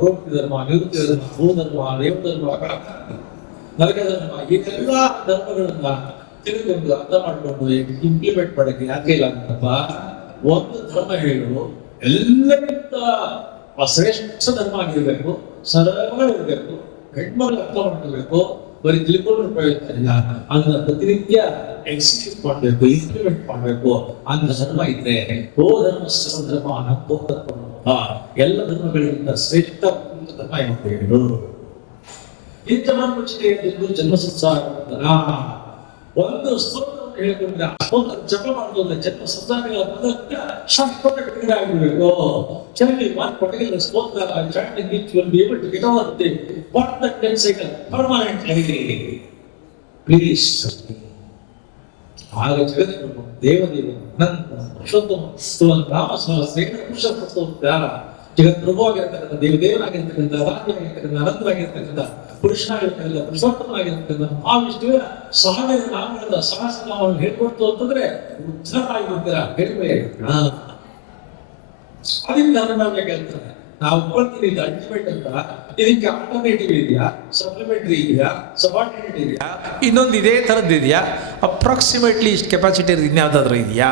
ಪ್ರೋಕ್ತಿ ಧರ್ಮ, ನಿವೃತ್ತಿ ಧರ್ಮ, ಭೂಧರ್ಮ, ದೇವಧರ್ಮ, ನರಕ ಧರ್ಮ, ಇದೆಲ್ಲ ಧರ್ಮಗಳನ್ನ ತಿಳ್ಕೊಂಡು ಅರ್ಥ ಮಾಡ್ಕೊಂಡು ಇಂಪ್ಲಿಮೆಂಟ್ ಮಾಡಕ್ಕೆ ಯಾಕೆ ಇಲ್ಲ ಅಂತಪ್ಪ. ಒಂದು ಧರ್ಮ ಹೇಳು ಎಲ್ಲಕ್ಕಿಂತ ಶ್ರೇಷ್ಠ ಧರ್ಮ ಆಗಿರ್ಬೇಕು, ಸರಳವಾಗಿರ್ಬೇಕು, ಹೆಣ್ಮಗಳು ಅರ್ಥ ಮಾಡ್ಕೋಬೇಕು, ಬರೀ ತಿಳ್ಕೊಂಡು ಪ್ರಯೋಜನ ಇಲ್ಲ. ಅದನ್ನ ಪ್ರತಿನಿತ್ಯ ಎಕ್ಸಿಕ್ಯೂಟ್ ಮಾಡ್ಬೇಕು, ಇಂಪ್ಲಿಮೆಂಟ್ ಮಾಡ್ಬೇಕು. ಅಂತ ಧರ್ಮ ಇದ್ರೆ ಓ ಧರ್ಮ ಸರ್ವಧರ್ಮ ಎಲ್ಲ ಧರ್ಮಗಳಿಗಿಂತ ಶ್ರೇಷ್ಠ ಧರ್ಮ ಅಂತ ಹೇಳು. ಈ ಜನ್ಮ ಸಂಸಾರ ಒಂದು ಸ್ತೋತ್ರ ಹೇಳ್ಕೊಂಡ್ರೆ ಜಪ ಮಾಡೋದ್ರೆ ಜನ್ಮ ಸಂಸಾರಗಳ ಶಾಶ್ವತ ಬಿಡುಗಡೆ ಆಗಿರ್ಬೇಕು. ಚೆನ್ನಾಗಿ ಕೊಟ್ಟಿಗೆ ಸ್ತೋತ್ರ ಪ್ಲೀಸ್ ಆಗ ಜಗತ್ತು ದೇವದೇವ ಅನಂತ ಪುರುಷೋತ್ತಮ ನಾಮ ಪುರುಷ ಜಗತ್ಪ್ರಭುವಾಗಿರ್ತಕ್ಕಂಥ ದೇವದೇವನಾಗಿರ್ತಕ್ಕಂಥ ರಾಜ್ಯವಾಗಿರ್ತಕ್ಕಂಥ ಅನಂತವಾಗಿರ್ತಕ್ಕಂಥ ಪುರುಷನಾಗಿರ್ತಕ್ಕಂಥ ಪುರುಷೋತ್ತಮನಾಗಿರ್ತಕ್ಕಂಥ ಆ ವಿಷ್ಣುವಿನ 1000 ನಾಮಗಳ ಸಹಸ್ರನಾಮವನ್ನು ಹೇಳ್ಕೊಡ್ತು ಅಂತಂದ್ರೆ ಉದ್ಧಾರ ಆಗಿರ್ತೀರ ಹೇಳ್ಬೇಡಿ. ಅದರಿಂದ ನಾವು ಹೇಳ್ತಾರೆ ನಾವು ಕೊಡ್ತೀವಿ ಇದು ಅಲ್ಟಿಮೇಟ್ ಅಂತ. ಇದಕ್ಕೆ ಆಲ್ಟರ್ನೇಟಿವ್ ಇದೆಯಾ, ಸಪ್ಲಿಮೆಂಟರಿ ಇದೆಯಾ, ಸಬಾರ್ಡಿನೇಟ್ ಇದೆಯಾ, ಇನ್ನೊಂದು ಇದೇ ಥರದ್ದು ಇದೆಯಾ, ಅಪ್ರಾಕ್ಸಿಮೇಟ್ಲಿ ಇಷ್ಟು ಕೆಪಾಸಿಟಿ ಇನ್ಯಾವುದಾದ್ರೂ ಇದೆಯಾ?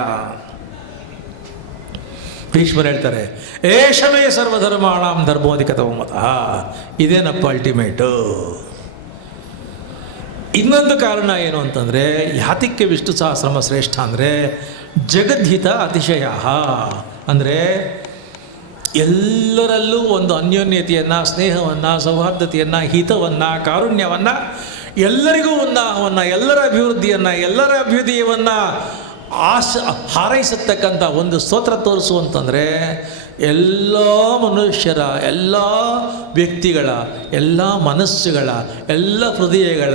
ಭೀಷ್ಮರು ಹೇಳ್ತಾರೆ ಏಷಮೇ ಸರ್ವಧರ್ಮಾಣಾಂ ಧರ್ಮೋಧಿಕತಮ ಮತಃ. ಇದೇನಪ್ಪ ಅಲ್ಟಿಮೇಟು. ಇನ್ನೊಂದು ಕಾರಣ ಏನು ಅಂತಂದರೆ ಯಾತಕ್ಕೆ ವಿಷ್ಣು ಸಹಸ್ರನಾಮ ಶ್ರೇಷ್ಠ ಅಂದರೆ ಜಗದ್ಹಿತ ಅತಿಶಯ ಅಂದರೆ ಎಲ್ಲರಲ್ಲೂ ಒಂದು ಅನ್ಯೋನ್ಯತೆಯನ್ನು, ಸ್ನೇಹವನ್ನು, ಸೌಹಾರ್ದತೆಯನ್ನು, ಹಿತವನ್ನು, ಕಾರುಣ್ಯವನ್ನು, ಎಲ್ಲರಿಗೂ ಉನ್ನಾಹವನ್ನು, ಎಲ್ಲರ ಅಭಿವೃದ್ಧಿಯನ್ನು, ಎಲ್ಲರ ಅಭ್ಯುದಯವನ್ನು ಹಾರೈಸತಕ್ಕಂಥ ಒಂದು ಸ್ತೋತ್ರ ತೋರಿಸುವಂತಂದರೆ ಎಲ್ಲ ಮನುಷ್ಯರ, ಎಲ್ಲ ವ್ಯಕ್ತಿಗಳ, ಎಲ್ಲ ಮನಸ್ಸುಗಳ, ಎಲ್ಲ ಹೃದಯಗಳ,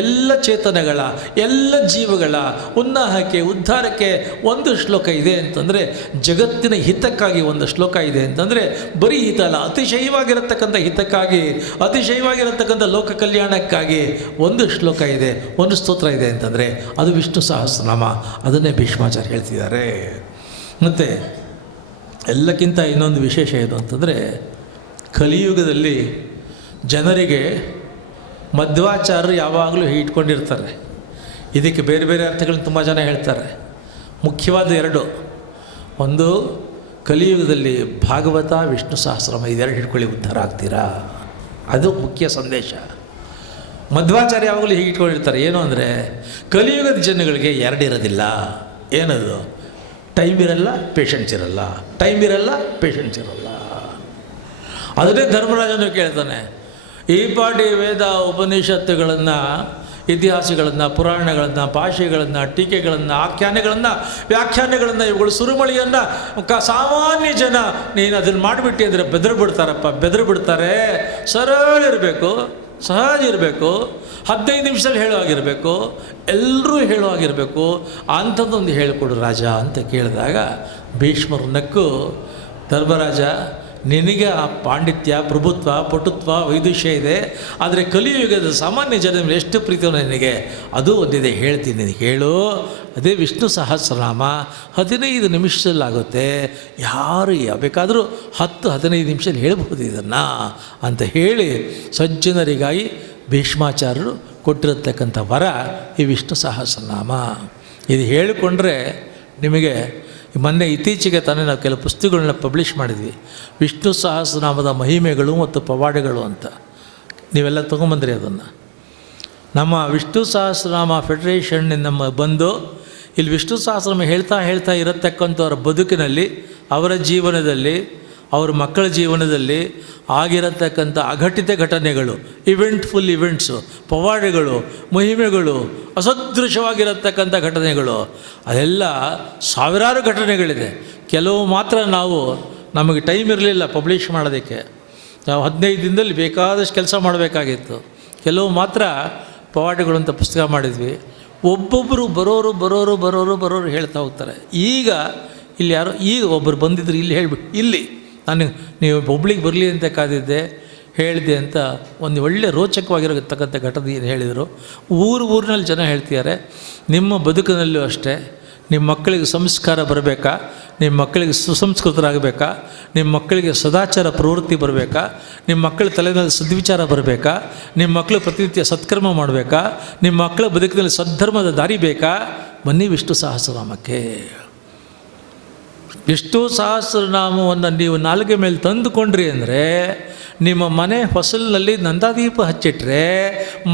ಎಲ್ಲ ಚೇತನಗಳ, ಎಲ್ಲ ಜೀವಗಳ ಉನ್ನಾಹಕ್ಕೆ, ಉದ್ಧಾರಕ್ಕೆ ಒಂದು ಶ್ಲೋಕ ಇದೆ ಅಂತಂದರೆ, ಜಗತ್ತಿನ ಹಿತಕ್ಕಾಗಿ ಒಂದು ಶ್ಲೋಕ ಇದೆ ಅಂತಂದರೆ ಬರೀ ಹಿತ ಅಲ್ಲ, ಅತಿಶಯವಾಗಿರತಕ್ಕಂಥ ಹಿತಕ್ಕಾಗಿ, ಅತಿಶಯವಾಗಿರತಕ್ಕಂಥ ಲೋಕ ಕಲ್ಯಾಣಕ್ಕಾಗಿ ಒಂದು ಶ್ಲೋಕ ಇದೆ, ಒಂದು ಸ್ತೋತ್ರ ಇದೆ ಅಂತಂದರೆ ಅದು ವಿಷ್ಣು ಸಹಸ್ರನಾಮ. ಅದನ್ನೇ ಭೀಷ್ಮಾಚಾರ್ಯ ಹೇಳ್ತಿದ್ದಾರೆ. ಮತ್ತು ಎಲ್ಲಕ್ಕಿಂತ ಇನ್ನೊಂದು ವಿಶೇಷ ಏನು ಅಂತಂದರೆ ಕಲಿಯುಗದಲ್ಲಿ ಜನರಿಗೆ ಮಧ್ವಾಚಾರ್ಯರು ಯಾವಾಗಲೂ ಇಟ್ಕೊಂಡಿರ್ತಾರೆ. ಇದಕ್ಕೆ ಬೇರೆ ಬೇರೆ ಅರ್ಥಗಳನ್ನ ತುಂಬ ಜನ ಹೇಳ್ತಾರೆ. ಮುಖ್ಯವಾದ 2, ಒಂದು ಕಲಿಯುಗದಲ್ಲಿ ಭಾಗವತ, ವಿಷ್ಣು ಸಹಸ್ರನಾಮ ಇದೆರಡು ಹಿಡ್ಕೊಳ್ಳಿ ಉದ್ಧಾರ ಆಗ್ತೀರಾ, ಅದು ಮುಖ್ಯ ಸಂದೇಶ. ಮಧ್ವಾಚಾರ್ಯ ಯಾವಾಗಲೂ ಹೀಗೆ ಇಟ್ಕೊಂಡಿರ್ತಾರೆ. ಏನು ಅಂದರೆ ಕಲಿಯುಗದ ಜನಗಳಿಗೆ 2 ಇರೋದಿಲ್ಲ. ಏನದು? ಟೈಮ್ ಇರಲ್ಲ, ಪೇಷನ್ಸ್ ಇರಲ್ಲ. ಟೈಮ್ ಇರಲ್ಲ, ಪೇಷನ್ಸ್ ಇರಲ್ಲ. ಅದನ್ನೇ ಧರ್ಮರಾಜನು ಕೇಳ್ತಾನೆ, ಈ ಪಾಟಿ ವೇದ ಉಪನಿಷತ್ತುಗಳನ್ನು, ಇತಿಹಾಸಗಳನ್ನು, ಪುರಾಣಗಳನ್ನು, ಭಾಷೆಗಳನ್ನು, ಟೀಕೆಗಳನ್ನು, ಆಖ್ಯಾನಗಳನ್ನು, ವ್ಯಾಖ್ಯಾನಗಳನ್ನು, ಇವುಗಳು ಸುರುಮಳಿಯನ್ನು ಸಾಮಾನ್ಯ ಜನ ನೀನು ಅದನ್ನು ಮಾಡಿಬಿಟ್ಟು ಅಂದರೆ ಬೆದರು ಬಿಡ್ತಾರೆ. ಸರಳ ಇರಬೇಕು, ಸಹಜ ಇರಬೇಕು, 15 ನಿಮಿಷದಲ್ಲಿ ಹೇಳುವಾಗಿರಬೇಕು, ಎಲ್ಲರೂ ಹೇಳುವಾಗಿರಬೇಕು. ಅಂಥದ್ದೊಂದು ಹೇಳಿಕೊಡು ರಾಜ ಅಂತ ಕೇಳಿದಾಗ ಭೀಷ್ಮರು ನಕ್ಕು, ಧರ್ಮರಾಜ ನಿನಗೆ ಆ ಪಾಂಡಿತ್ಯ, ಪ್ರಭುತ್ವ, ಪಟುತ್ವ, ವೈದುಷ್ಯ ಇದೆ, ಆದರೆ ಕಲಿಯುಗದ ಸಾಮಾನ್ಯ ಜನ ಎಷ್ಟು ಪ್ರೀತಿಯೋ ನಿನಗೆ ಅದು ಒಂದಿದೆ, ಹೇಳ್ತೀನಿ ನಿನಗೆ ಹೇಳು. ಅದೇ ವಿಷ್ಣು ಸಹಸ್ರನಾಮ 15 ನಿಮಿಷದಲ್ಲಾಗುತ್ತೆ. ಯಾರು ಬೇಕಾದರೂ 10-15 ನಿಮಿಷದಲ್ಲಿ ಹೇಳ್ಬೋದು ಇದನ್ನು ಅಂತ ಹೇಳಿ ಸಜ್ಜನರಿಗಾಗಿ ಭೀಷ್ಮಾಚಾರ್ಯರು ಕೊಟ್ಟಿರತಕ್ಕಂಥ ವರ ಈ ವಿಷ್ಣು ಸಹಸ್ರನಾಮ. ಇದು ಹೇಳಿಕೊಂಡ್ರೆ ನಿಮಗೆ ಮೊನ್ನೆ ಇತ್ತೀಚೆಗೆ ತಾನೇ ನಾವು ಕೆಲವು ಪುಸ್ತಕಗಳನ್ನ ಪಬ್ಲಿಷ್ ಮಾಡಿದ್ವಿ, ವಿಷ್ಣು ಸಹಸ್ರನಾಮದ ಮಹಿಮೆಗಳು ಮತ್ತು ಪವಾಡಗಳು ಅಂತ. ನೀವೆಲ್ಲ ತೊಗೊಂಬಂದ್ರಿ ಅದನ್ನು. ನಮ್ಮ ವಿಷ್ಣು ಸಹಸ್ರನಾಮ ಫೆಡರೇಷನ್ನಿಂದ ಬಂದು ಇಲ್ಲಿ ವಿಷ್ಣು ಸಹಸ್ರನಾಮ ಹೇಳ್ತಾ ಇರತಕ್ಕಂಥವ್ರ ಬದುಕಿನಲ್ಲಿ, ಅವರ ಜೀವನದಲ್ಲಿ, ಅವ್ರ ಮಕ್ಕಳ ಜೀವನದಲ್ಲಿ ಆಗಿರತಕ್ಕಂಥ ಅಘಟಿತ ಘಟನೆಗಳು, ಇವೆಂಟ್ಫುಲ್ ಇವೆಂಟ್ಸು, ಪವಾಡಗಳು, ಮಹಿಮೆಗಳು, ಅಸದೃಶವಾಗಿರತಕ್ಕಂಥ ಘಟನೆಗಳು, ಅದೆಲ್ಲ ಸಾವಿರಾರು ಘಟನೆಗಳಿದೆ. ಕೆಲವು ಮಾತ್ರ ನಮಗೆ ಟೈಮ್ ಇರಲಿಲ್ಲ ಪಬ್ಲಿಷ್ ಮಾಡೋದಕ್ಕೆ. ನಾವು 15 ದಿನದಲ್ಲಿ ಬೇಕಾದಷ್ಟು ಕೆಲಸ ಮಾಡಬೇಕಾಗಿತ್ತು. ಕೆಲವು ಮಾತ್ರ ಪವಾಡಗಳು ಅಂತ ಪುಸ್ತಕ ಮಾಡಿದ್ವಿ. ಒಬ್ಬೊಬ್ಬರು ಬರೋರು ಹೇಳ್ತಾ ಹೋಗ್ತಾರೆ. ಈಗ ಇಲ್ಲಿ ಯಾರೋ ಒಬ್ಬರು ಬಂದಿದ್ರು, ಇಲ್ಲಿ ಹೇಳಿಬಿಟ್ಟು ನೀವು ಒಬ್ಳಿಗೆ ಬರಲಿ ಅಂತ ಕಾದಿದ್ದೆ, ಹೇಳಿದೆ ಅಂತ ಒಂದು ಒಳ್ಳೆ ರೋಚಕವಾಗಿರತಕ್ಕಂಥ ಘಟನೆ ಏನು ಹೇಳಿದರು. ಊರಿನಲ್ಲಿ ಜನ ಹೇಳ್ತಿದ್ದಾರೆ, ನಿಮ್ಮ ಬದುಕಿನಲ್ಲೂ ಅಷ್ಟೇ ನಿಮ್ಮ ಮಕ್ಕಳಿಗೆ ಸಂಸ್ಕಾರ ಬರಬೇಕಾ, ನಿಮ್ಮ ಮಕ್ಕಳಿಗೆ ಸುಸಂಸ್ಕೃತರಾಗಬೇಕಾ, ನಿಮ್ಮ ಮಕ್ಕಳಿಗೆ ಸದಾಚಾರ ಪ್ರವೃತ್ತಿ ಬರಬೇಕಾ, ನಿಮ್ಮ ಮಕ್ಕಳ ತಲೆಯಲ್ಲಿ ಸದ್ವಿಚಾರ ಬರಬೇಕಾ, ನಿಮ್ಮ ಮಕ್ಕಳು ಪ್ರತಿನಿತ್ಯ ಸತ್ಕರ್ಮ ಮಾಡಬೇಕಾ, ನಿಮ್ಮ ಮಕ್ಕಳ ಬದುಕಿನಲ್ಲಿ ಸದ್ಧರ್ಮದ ದಾರಿ ಬೇಕಾ, ಬನ್ನಿ ವಿಷ್ಣು ಸಹಸ್ರನಾಮಕ್ಕೆ. ವಿಷ್ಣು ಸಹಸ್ರನಾಮವನ್ನು ನೀವು ನಾಲಿಗೆ ಮೇಲೆ ತಂದುಕೊಂಡ್ರಿ ಅಂದರೆ ನಿಮ್ಮ ಮನೆ ಹೊಸಲಿನಲ್ಲಿ ನಂದಾದೀಪ ಹಚ್ಚಿಟ್ರೆ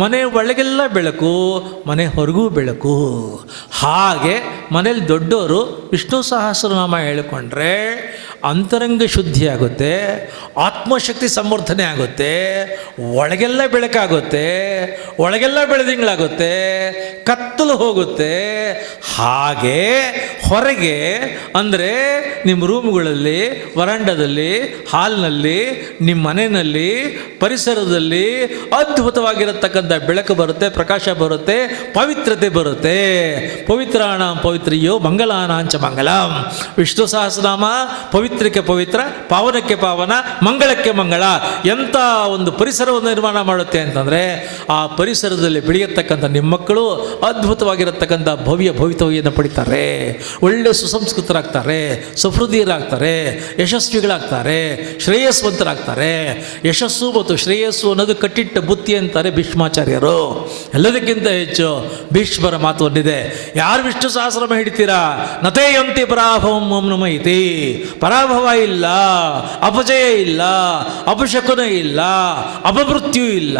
ಮನೆ ಒಳಗೆಲ್ಲ ಬೆಳಕು, ಮನೆ ಹೊರಗೂ ಬೆಳಕು. ಹಾಗೆ ಮನೇಲಿ ದೊಡ್ಡವರು ವಿಷ್ಣು ಸಹಸ್ರನಾಮ ಹೇಳಿಕೊಂಡ್ರೆ ಅಂತರಂಗ ಶುದ್ಧಿ ಆಗುತ್ತೆ, ಆತ್ಮಶಕ್ತಿ ಸಂವರ್ಧನೆ ಆಗುತ್ತೆ, ಒಳಗೆಲ್ಲ ಬೆಳಕಾಗುತ್ತೆ, ಒಳಗೆಲ್ಲ ಬೆಳದಿಂಗಳಾಗುತ್ತೆ, ಕತ್ತಲು ಹೋಗುತ್ತೆ. ಹಾಗೆ ಹೊರಗೆ ಅಂದರೆ ನಿಮ್ಮ ರೂಮ್ಗಳಲ್ಲಿ, ವರಾಂಡದಲ್ಲಿ, ಹಾಲ್ನಲ್ಲಿ, ನಿಮ್ಮ ಮನೆಯಲ್ಲಿ, ಪರಿಸರದಲ್ಲಿ ಅದ್ಭುತವಾಗಿರತಕ್ಕಂಥ ಬೆಳಕು ಬರುತ್ತೆ, ಪ್ರಕಾಶ ಬರುತ್ತೆ, ಪವಿತ್ರತೆ ಬರುತ್ತೆ. ಪವಿತ್ರಾಣಾಂ ಪವಿತ್ರಿಯೋ ಮಂಗಲಾನಾಂಚ ಮಂಗಲಂ. ವಿಷ್ಣು ಸಹಸ್ರನಾಮ ಪವಿತ್ರಕ್ಕೆ ಪವಿತ್ರ, ಪಾವನಕ್ಕೆ ಪಾವನ, ಮಂಗಳಕ್ಕೆ ಮಂಗಳ. ಎಂಥ ಒಂದು ಪರಿಸರವನ್ನು ನಿರ್ಮಾಣ ಮಾಡುತ್ತೆ ಅಂತಂದರೆ, ಆ ಪರಿಸರದಲ್ಲಿ ಬೆಳೆಯತಕ್ಕಂಥ ನಿಮ್ಮ ಮಕ್ಕಳು ಅದ್ಭುತವಾಗಿರತಕ್ಕಂಥ ಭವಿತವ್ಯನ್ನು ಪಡಿತಾರೆ, ಒಳ್ಳೆ ಸುಸಂಸ್ಕೃತರಾಗ್ತಾರೆ, ಸಹೃದಯರಾಗ್ತಾರೆ, ಯಶಸ್ವಿಗಳಾಗ್ತಾರೆ, ಶ್ರೇಯಸ್ವಂತರಾಗ್ತಾರೆ. ಯಶಸ್ಸು ಮತ್ತು ಶ್ರೇಯಸ್ಸು ಅನ್ನೋದು ಕಟ್ಟಿಟ್ಟ ಬುತ್ತಿ ಅಂತಾರೆ ಭೀಷ್ಮಾಚಾರ್ಯರು. ಎಲ್ಲದಕ್ಕಿಂತ ಹೆಚ್ಚು ಭೀಷ್ಮರ ಮಾತು ಒಂದಿದೆ, ಯಾರು ವಿಷ್ಣು ಸಹಸ್ರನಾಮ ಹಿಡಿತೀರಾ ನತೇಯಂತಿ ಪರಾಭವಂ ನಮೈತಿ. ಪರಾಭವ ಇಲ್ಲ, ಅಪಜಯ ಇಲ್ಲ, ಅಪಶಕುನ ಇಲ್ಲ, ಅಪಮೃತ್ಯು ಇಲ್ಲ,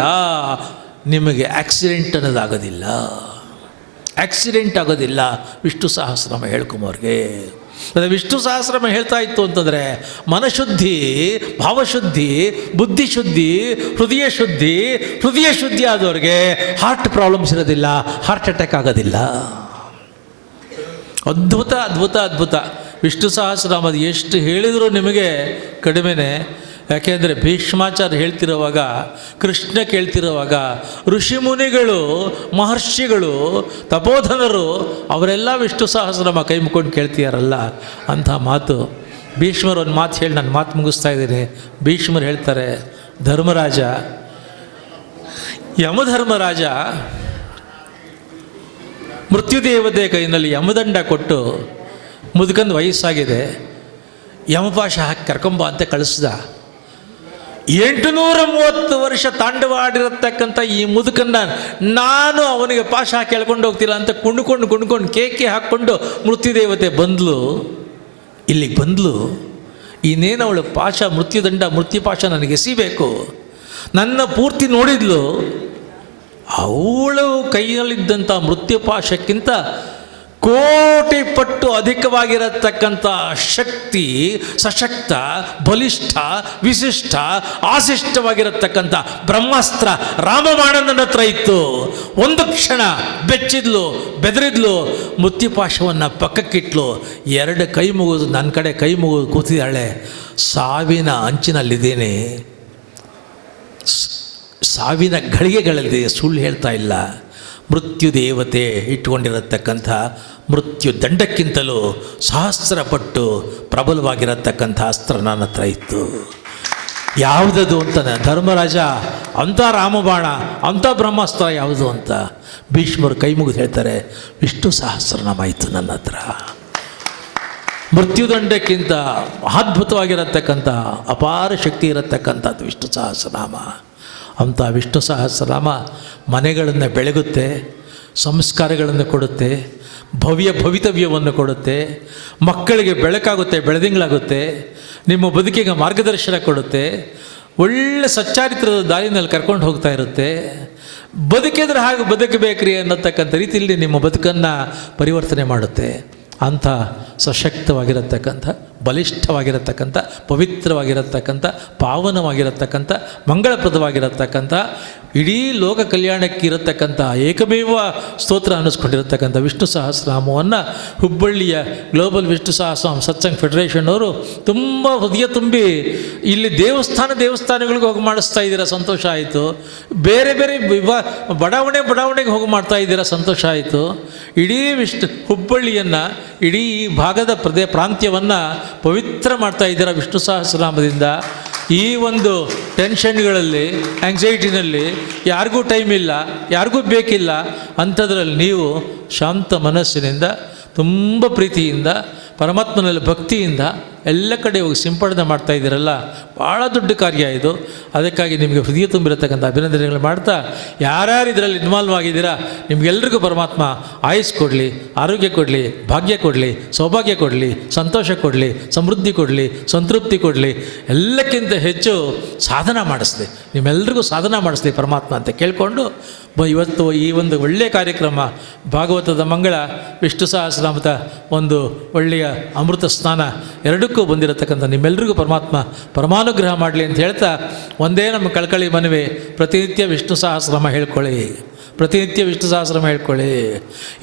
ನಿಮಗೆ ಆಕ್ಸಿಡೆಂಟ್ ಅನ್ನೋದಾಗೋದಿಲ್ಲ, ಆಕ್ಸಿಡೆಂಟ್ ಆಗೋದಿಲ್ಲ ವಿಷ್ಣು ಸಹಸ್ರನಾಮ ಹೇಳ್ಕೊಂಬವ್ರಿಗೆ. ಅದೇ ವಿಷ್ಣು ಸಹಸ್ರನಾಮ ಹೇಳ್ತಾ ಇತ್ತು ಅಂತಂದರೆ ಮನಶುದ್ಧಿ, ಭಾವಶುದ್ಧಿ, ಬುದ್ಧಿಶುದ್ಧಿ, ಹೃದಯ ಶುದ್ಧಿ ಆದವ್ರಿಗೆ ಹಾರ್ಟ್ ಪ್ರಾಬ್ಲಮ್ಸ್ ಇರೋದಿಲ್ಲ, ಹಾರ್ಟ್ ಅಟ್ಯಾಕ್ ಆಗೋದಿಲ್ಲ. ಅದ್ಭುತ ಅದ್ಭುತ ಅದ್ಭುತ. ವಿಷ್ಣು ಸಹಸ್ರನಾಮದ ಎಷ್ಟು ಹೇಳಿದರೂ ನಿಮಗೆ ಕಡಿಮೆನೇ. ಯಾಕೆಂದರೆ ಭೀಷ್ಮಾಚಾರ್ಯ ಹೇಳ್ತಿರುವಾಗ, ಕೃಷ್ಣ ಕೇಳ್ತಿರುವಾಗ, ಋಷಿಮುನಿಗಳು, ಮಹರ್ಷಿಗಳು, ತಪೋಧನರು ಅವರೆಲ್ಲ ವಿಷ್ಣು ಸಹಸ್ರನಾಮ ಕೈ ಮುಕ್ಕೊಂಡು ಕೇಳ್ತೀಯಾರಲ್ಲ ಅಂಥ ಮಾತು. ಭೀಷ್ಮರು ಒಂದು ಮಾತು ಹೇಳಿ ನಾನು ಮಾತು ಮುಗಿಸ್ತಾ ಇದ್ದೀನಿ. ಭೀಷ್ಮರು ಹೇಳ್ತಾರೆ, ಧರ್ಮರಾಜ, ಯಮಧರ್ಮರಾಜ ಮೃತ್ಯುದೇವತೆ ಕೈನಲ್ಲಿ ಯಮದಂಡ ಕೊಟ್ಟು ಮುದುಕಂದು ವಯಸ್ಸಾಗಿದೆ, ಯಮಪಾಶ ಹಾಕಿ ಕರ್ಕೊಂಬ ಅಂತ ಕಳಿಸ್ದ. 830 ವರ್ಷ ತಾಂಡವಾಡಿರತಕ್ಕಂಥ ಈ ಮುದುಕನ್ನ ನಾನು ಅವನಿಗೆ ಪಾಶ ಹಾಕಿ ಎಳ್ಕೊಂಡು ಹೋಗ್ತಿಲ್ಲ ಅಂತ ಕುಣ್ಕೊಂಡು ಕೇಕೆ ಹಾಕ್ಕೊಂಡು ಮೃತ್ಯುದೇವತೆ ಬಂದ್ಲು, ಇಲ್ಲಿಗೆ ಬಂದ್ಲು. ಇನ್ನೇನು ಅವಳು ಪಾಶ, ಮೃತ್ಯುದಂಡ, ಮೃತ್ಯುಪಾಶ ನನಗೆ ಎಸಿಬೇಕು. ನನ್ನ ಪೂರ್ತಿ ನೋಡಿದ್ಲು. ಅವಳು ಕೈಯಲ್ಲಿದ್ದಂಥ ಮೃತ್ಯುಪಾಶಕ್ಕಿಂತ ಕೋಟಿ ಪಟ್ಟು ಅಧಿಕವಾಗಿರತಕ್ಕಂಥ ಶಕ್ತಿ, ಸಶಕ್ತ, ಬಲಿಷ್ಠ, ವಿಶಿಷ್ಟ, ಆಶಿಷ್ಟವಾಗಿರತಕ್ಕಂಥ ಬ್ರಹ್ಮಾಸ್ತ್ರ ರಾಮಬಾಣನ ಹತ್ರ ಇತ್ತು. ಒಂದು ಕ್ಷಣ ಬೆಚ್ಚಿದ್ಲು, ಬೆದರಿದ್ಲು, ಮೃತ್ಯುಪಾಶವನ್ನು ಪಕ್ಕಕ್ಕಿಟ್ಲು. 2 ಕೈ ಮುಗಿದು ನನ್ನ ಕಡೆ ಕೈ ಮುಗಿದು ಕೂತಿದ್ದಾಳೆ. ಸಾವಿನ ಅಂಚಿನಲ್ಲಿದ್ದೇನೆ, ಸಾವಿನ ಘಳಿಗೆಗಳಲ್ಲಿ, ಸುಳ್ಳು ಹೇಳ್ತಾ ಇಲ್ಲ. ಮೃತ್ಯು ದೇವತೆ ಇಟ್ಕೊಂಡಿರತಕ್ಕಂಥ ಮೃತ್ಯು ದಂಡಕ್ಕಿಂತಲೂ 1000 ಪಟ್ಟು ಪ್ರಬಲವಾಗಿರತಕ್ಕಂಥ ಅಸ್ತ್ರ ನನ್ನ ಹತ್ರ ಇತ್ತು. ಯಾವುದದು ಅಂತ ಧರ್ಮರಾಜ, ಅಂಥ ರಾಮಬಾಣ, ಅಂಥ ಬ್ರಹ್ಮಾಸ್ತ್ರ ಯಾವುದು ಅಂತ ಭೀಷ್ಮರು ಕೈ ಮುಗಿದು ಹೇಳ್ತಾರೆ, ವಿಷ್ಣು ಸಹಸ್ರನಾಮ ಇತ್ತು ನನ್ನ ಹತ್ರ. ಮೃತ್ಯುದಂಡಕ್ಕಿಂತ ಅದ್ಭುತವಾಗಿರತಕ್ಕಂಥ ಅಪಾರ ಶಕ್ತಿ ಇರತಕ್ಕಂಥದ್ದು ವಿಷ್ಣು ಸಹಸ್ರನಾಮ. ಅಂಥ ವಿಷ್ಣು ಸಹಸ್ರನಾಮ ಮನೆಗಳನ್ನು ಬೆಳಗುತ್ತೆ, ಸಂಸ್ಕಾರಗಳನ್ನು ಕೊಡುತ್ತೆ, ಭವಿತವ್ಯವನ್ನು ಕೊಡುತ್ತೆ, ಮಕ್ಕಳಿಗೆ ಬೆಳಕಾಗುತ್ತೆ, ಬೆಳದಿಂಗಳಾಗುತ್ತೆ, ನಿಮ್ಮ ಬದುಕಿಗೆ ಮಾರ್ಗದರ್ಶನ ಕೊಡುತ್ತೆ, ಒಳ್ಳೆ ಸಚ್ಚಾರಿತ್ರದ ದಾರಿನಲ್ಲಿ ಕರ್ಕೊಂಡು ಹೋಗ್ತಾ ಇರುತ್ತೆ. ಬದುಕಿದ್ರೆ ಹಾಗೆ ಬದುಕಬೇಕ್ರಿ ಅನ್ನತಕ್ಕಂಥ ರೀತಿಯಲ್ಲಿ ನಿಮ್ಮ ಬದುಕನ್ನು ಪರಿವರ್ತನೆ ಮಾಡುತ್ತೆ. ಅಂಥ ಸಶಕ್ತವಾಗಿರತಕ್ಕಂಥ, ಬಲಿಷ್ಠವಾಗಿರತಕ್ಕಂಥ, ಪವಿತ್ರವಾಗಿರತಕ್ಕಂಥ, ಪಾವನವಾಗಿರತಕ್ಕಂಥ, ಮಂಗಳಪ್ರದವಾಗಿರತಕ್ಕಂಥ, ಇಡೀ ಲೋಕ ಕಲ್ಯಾಣಕ್ಕೆ ಇರತಕ್ಕಂಥ ಏಕಮೇವ ಸ್ತೋತ್ರ ಅನ್ನಿಸ್ಕೊಂಡಿರತಕ್ಕಂಥ ವಿಷ್ಣು ಸಹಸ್ರನಾಮವನ್ನು ಹುಬ್ಬಳ್ಳಿಯ ಗ್ಲೋಬಲ್ ವಿಷ್ಣು ಸಹಸ್ರನಾಮ ಸತ್ಸಂಗ್ ಫೆಡರೇಷನ್ ಅವರು ತುಂಬ ಹೃದಯ ತುಂಬಿ ಇಲ್ಲಿ ದೇವಸ್ಥಾನಗಳಿಗೆ ಹೋಗಿ ಮಾಡಿಸ್ತಾ ಇದ್ದೀರಾ, ಸಂತೋಷ ಆಯಿತು. ಬೇರೆ ಬಡಾವಣೆಗೆ ಹೋಗಿ ಮಾಡ್ತಾ ಇದ್ದೀರಾ, ಸಂತೋಷ ಆಯಿತು. ಇಡೀ ಹುಬ್ಬಳ್ಳಿಯನ್ನು, ಇಡೀ ಈ ಭಾಗದ ಪ್ರಾಂತ್ಯವನ್ನು ಪವಿತ್ರ ಮಾಡ್ತಾ ಇದ್ದೀರಾ ವಿಷ್ಣು ಸಹಸ್ರನಾಮದಿಂದ. ಈ ಒಂದು ಟೆನ್ಷನ್ಗಳಲ್ಲಿ, ಆಂಗ್ಸೈಟಿನಲ್ಲಿ ಯಾರಿಗೂ ಟೈಮ್ ಇಲ್ಲ, ಯಾರಿಗೂ ಬೇಕಿಲ್ಲ ಅಂಥದ್ರಲ್ಲಿ ನೀವು ಶಾಂತ ಮನಸ್ಸಿನಿಂದ, ತುಂಬ ಪ್ರೀತಿಯಿಂದ, ಪರಮಾತ್ಮನಲ್ಲಿ ಭಕ್ತಿಯಿಂದ ಎಲ್ಲ ಕಡೆ ಹೋಗಿ ಸಿಂಪಡಣೆ ಮಾಡ್ತಾ ಇದ್ದೀರಲ್ಲ, ಭಾಳ ದೊಡ್ಡ ಕಾರ್ಯ ಇದು. ಅದಕ್ಕಾಗಿ ನಿಮಗೆ ಹೃದಯ ತುಂಬಿರತಕ್ಕಂಥ ಅಭಿನಂದನೆಗಳು ಮಾಡ್ತಾ, ಯಾರ್ಯಾರು ಇದರಲ್ಲಿ ಇನ್ವಾಲ್ವ್ ಆಗಿದ್ದೀರಾ ನಿಮಗೆಲ್ಲರಿಗೂ ಪರಮಾತ್ಮ ಆಯುಸ್ ಕೊಡಲಿ, ಆರೋಗ್ಯ ಕೊಡಲಿ, ಭಾಗ್ಯ ಕೊಡಲಿ, ಸೌಭಾಗ್ಯ ಕೊಡಲಿ, ಸಂತೋಷ ಕೊಡಲಿ, ಸಮೃದ್ಧಿ ಕೊಡಲಿ, ಸಂತೃಪ್ತಿ ಕೊಡಲಿ, ಎಲ್ಲಕ್ಕಿಂತ ಹೆಚ್ಚು ಸಾಧನ ಮಾಡಿಸ್ಲಿ, ನಿಮ್ಮೆಲ್ಲರಿಗೂ ಸಾಧನ ಮಾಡಿಸ್ಲಿ ಪರಮಾತ್ಮ ಅಂತ ಕೇಳಿಕೊಂಡು ಇವತ್ತು ಈ ಒಂದು ಒಳ್ಳೆಯ ಕಾರ್ಯಕ್ರಮ, ಭಾಗವತದ ಮಂಗಳ, ವಿಷ್ಣು ಸಹಸ್ರನಾಮದ ಒಂದು ಒಳ್ಳೆಯ ಅಮೃತ ಸ್ನಾನ ಎರಡಕ್ಕೂ ಬಂದಿರತಕ್ಕಂಥ ನಿಮ್ಮೆಲ್ಲರಿಗೂ ಪರಮಾತ್ಮ ಪರಮಾನುಗ್ರಹ ಮಾಡಲಿ ಅಂತ ಹೇಳ್ತಾ, ಒಂದೇ ನಮ್ಮ ಕಳಕಳಿ ಮನವಿ, ಪ್ರತಿನಿತ್ಯ ವಿಷ್ಣು ಸಹಸ್ರನಾಮ ಹೇಳ್ಕೊಳ್ಳಿ, ಪ್ರತಿನಿತ್ಯ ವಿಷ್ಣು ಸಹಸ್ರನಾಮ ಹೇಳ್ಕೊಳ್ಳಿ.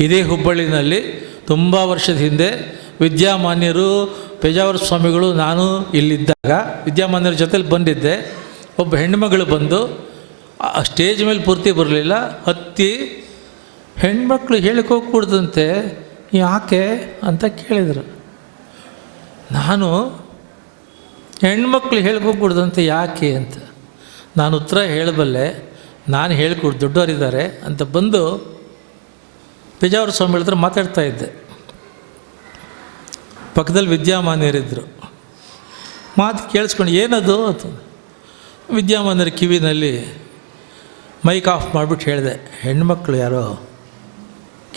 ಇದೇ ಹುಬ್ಬಳ್ಳಿನಲ್ಲಿ ತುಂಬ ವರ್ಷದ ಹಿಂದೆ ವಿದ್ಯಾಮಾನ್ಯರು, ಪೇಜಾವರ ಸ್ವಾಮಿಗಳು, ನಾನು ಇಲ್ಲಿದ್ದಾಗ ವಿದ್ಯಾಮಾನ್ಯರ ಜೊತೆಲಿ ಬಂದಿದ್ದೆ. ಒಬ್ಬ ಹೆಣ್ಣುಮಗಳು ಬಂದು ಆ ಸ್ಟೇಜ್ ಮೇಲೆ ಪೂರ್ತಿ ಬರಲಿಲ್ಲ, ಹತ್ತಿ ಹೆಣ್ಮಕ್ಳು ಹೇಳಿಕೋಗ್ಕೂಡ್ದಂತೆ, ಯಾಕೆ ಅಂತ ಕೇಳಿದರು. ನಾನು ಹೆಣ್ಮಕ್ಳು ಹೇಳ್ಕೊಡ್ದಂತೆ ಯಾಕೆ ಅಂತ ನಾನು ಉತ್ತರ ಹೇಳಬಲ್ಲೆ, ನಾನು ಹೇಳ್ಕೊಡು, ದೊಡ್ಡವರಿದ್ದಾರೆ ಅಂತ ಬಂದು ಪೇಜಾವರ ಸ್ವಾಮಿ ಹೇಳಿದ್ರೆ ಮಾತಾಡ್ತಾ ಇದ್ದೆ. ಪಕ್ಕದಲ್ಲಿ ವಿದ್ಯಾಮಾನ್ಯರಿದ್ದರು. ಮಾತು ಕೇಳಿಸ್ಕೊಂಡು ಏನದು ಅಂತ ವಿದ್ಯಾಮಾನ್ಯರ ಕಿವಿನಲ್ಲಿ ಮೈಕ್ ಆಫ್ ಮಾಡಿಬಿಟ್ಟು ಹೇಳಿದೆ, ಹೆಣ್ಮಕ್ಳು ಯಾರೋ